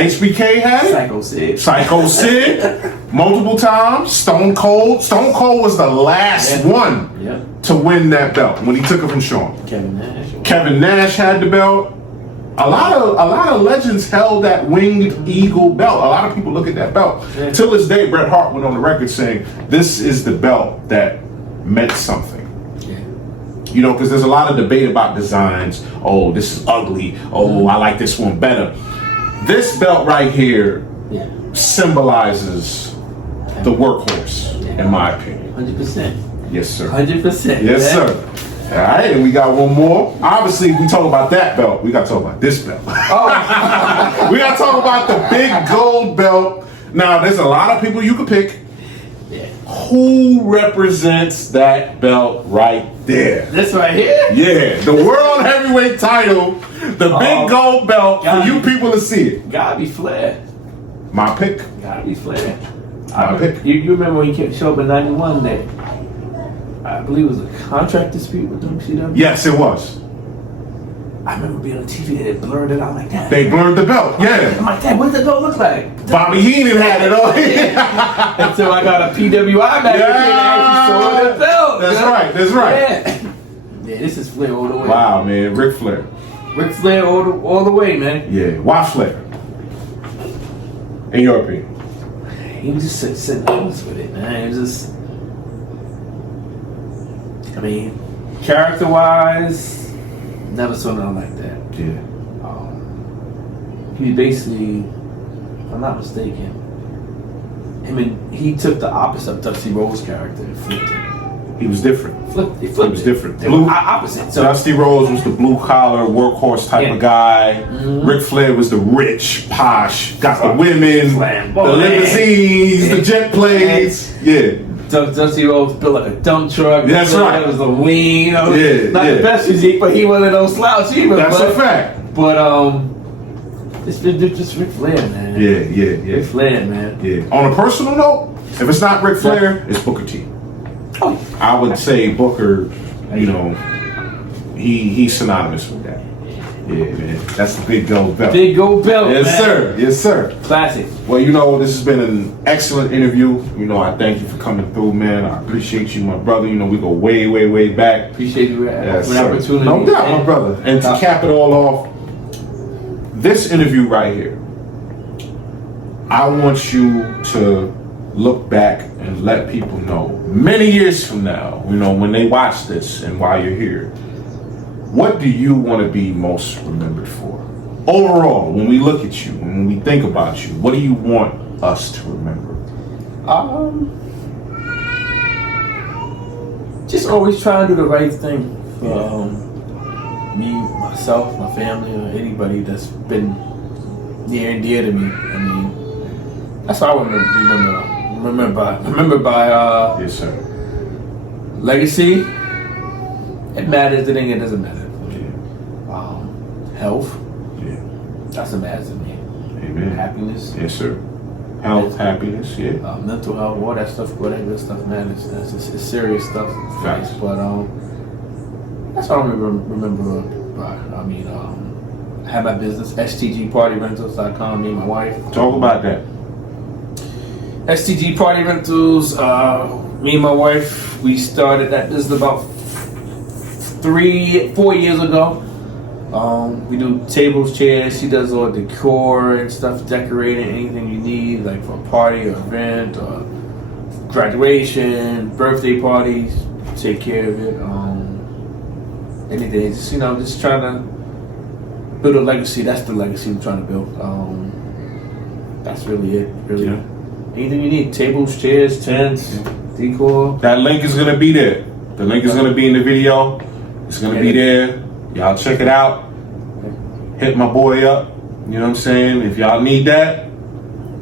HBK had it. Psycho Sid. Multiple times. Stone Cold. Stone Cold was the last one to win that belt when he took it from Shawn. Kevin Nash had the belt. A lot of legends held that Winged Eagle belt. A lot of people look at that belt. Yeah. Till this day, Bret Hart went on the record saying, this is the belt that meant something. Yeah. Because there's a lot of debate about designs. Oh, this is ugly. Oh, I like this one better. This belt right here symbolizes the workhorse, in my opinion. 100%. Yes, sir. 100%. Yes, sir. All right, and we got one more. Obviously, if we talk about that belt, we got to talk about this belt. We got to talk about the big gold belt. Now, there's a lot of people you could pick. Yeah. Who represents that belt right there? This right here? Yeah, the World Heavyweight title, the big gold belt for you people to see it. Gotta be Flair. My pick. Gotta be Flair. My pick. You remember when he showed up in 91 that I believe it was a contract dispute with WCW? Yes, it was. I remember being on TV, they blurred it out like that. They blurred the belt, yeah. I'm like, Dad, what does the belt look like? Bobby Heenan had it on. And so I got a PWI magazine and actually saw the belt. That's right. Yeah, this is Flair all the way. Wow, man, Ric Flair. Ric Flair all the way, man. Yeah, why Flair? In your opinion? He was just sitting honest with it, man. It was just, I mean, character-wise, never saw nothing like that. Yeah. He basically, if I'm not mistaken, he took the opposite of Dusty Rhodes' character and flipped it. He was different. He flipped was different. They were opposite. So Dusty Rhodes was the blue-collar, workhorse type of guy. Mm-hmm. Ric Flair was the rich, posh, got the women, the limousines, the jet planes. Yeah. Dusty Rhodes built like a dump truck. That's right. It was a lean. Not the best physique, but he wasn't those slouch either. That's a fact. But it's just Ric Flair, man. Yeah. Ric Flair, man. Yeah. On a personal note, if it's not Ric Flair, it's Booker T. Oh. I would say Booker, he's synonymous with that. Yeah, man. That's the big gold belt. Big gold belt, Yes, man. sir. Yes, sir. Classic. Well, this has been an excellent interview. I thank you for coming through, man. I appreciate you, my brother. We go way, way, way back. Appreciate you for Yes, the sir. opportunity. No doubt, my brother. And to cap it all off, this interview right here, I want you to look back and let people know, many years from now, when they watch this and while you're here, what do you want to be most remembered for? Overall, when we look at you, when we think about you, what do you want us to remember? Just always trying to do the right thing for me, myself, my family, or anybody that's been near and dear to me. I mean, that's what I want to remember by. Yes, sir. Legacy. It matters. It doesn't matter. Yeah. Health. Yeah. That's what matters to me. Amen. Happiness. Yes, sir. Health, happiness, yeah. Mental health, all that stuff, all that good stuff matters. That's just serious stuff. Facts. But that's what I remember by. I mean, I had my business, stgpartyrentals.com, me and my wife. Talk about that. STG Party Rentals, me and my wife, we started that business about 4 years ago. We do tables, chairs. She does all decor and stuff, decorating, anything you need, like for a party or event or graduation, birthday parties. Take care of it. Anything, just trying to build a legacy. That's the legacy I'm trying to build. That's really it. Really, Yeah. Anything you need: tables, chairs, tents, decor. That link is going to be there. The link is going to be in the video. It's going to be there. Y'all check it out. Hit my boy up. You know what I'm saying? If y'all need that,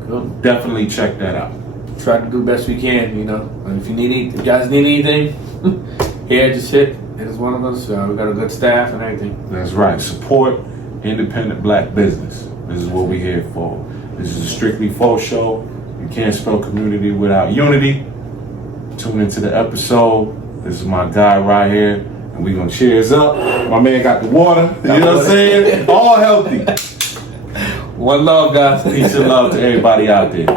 Good. definitely check that out. Try to do the best we can. And if you guys need anything, here, just hit. It is one of us. We got a good staff and everything. That's right. Support independent black business. This is what we're here for. This is a Strictly Faux show. You can't spell community without unity. Tune into the episode. This is my guy right here. And we're going to cheers up. My man got the water. You know what I'm saying? All healthy. One love, guys. Peace and love to everybody out there.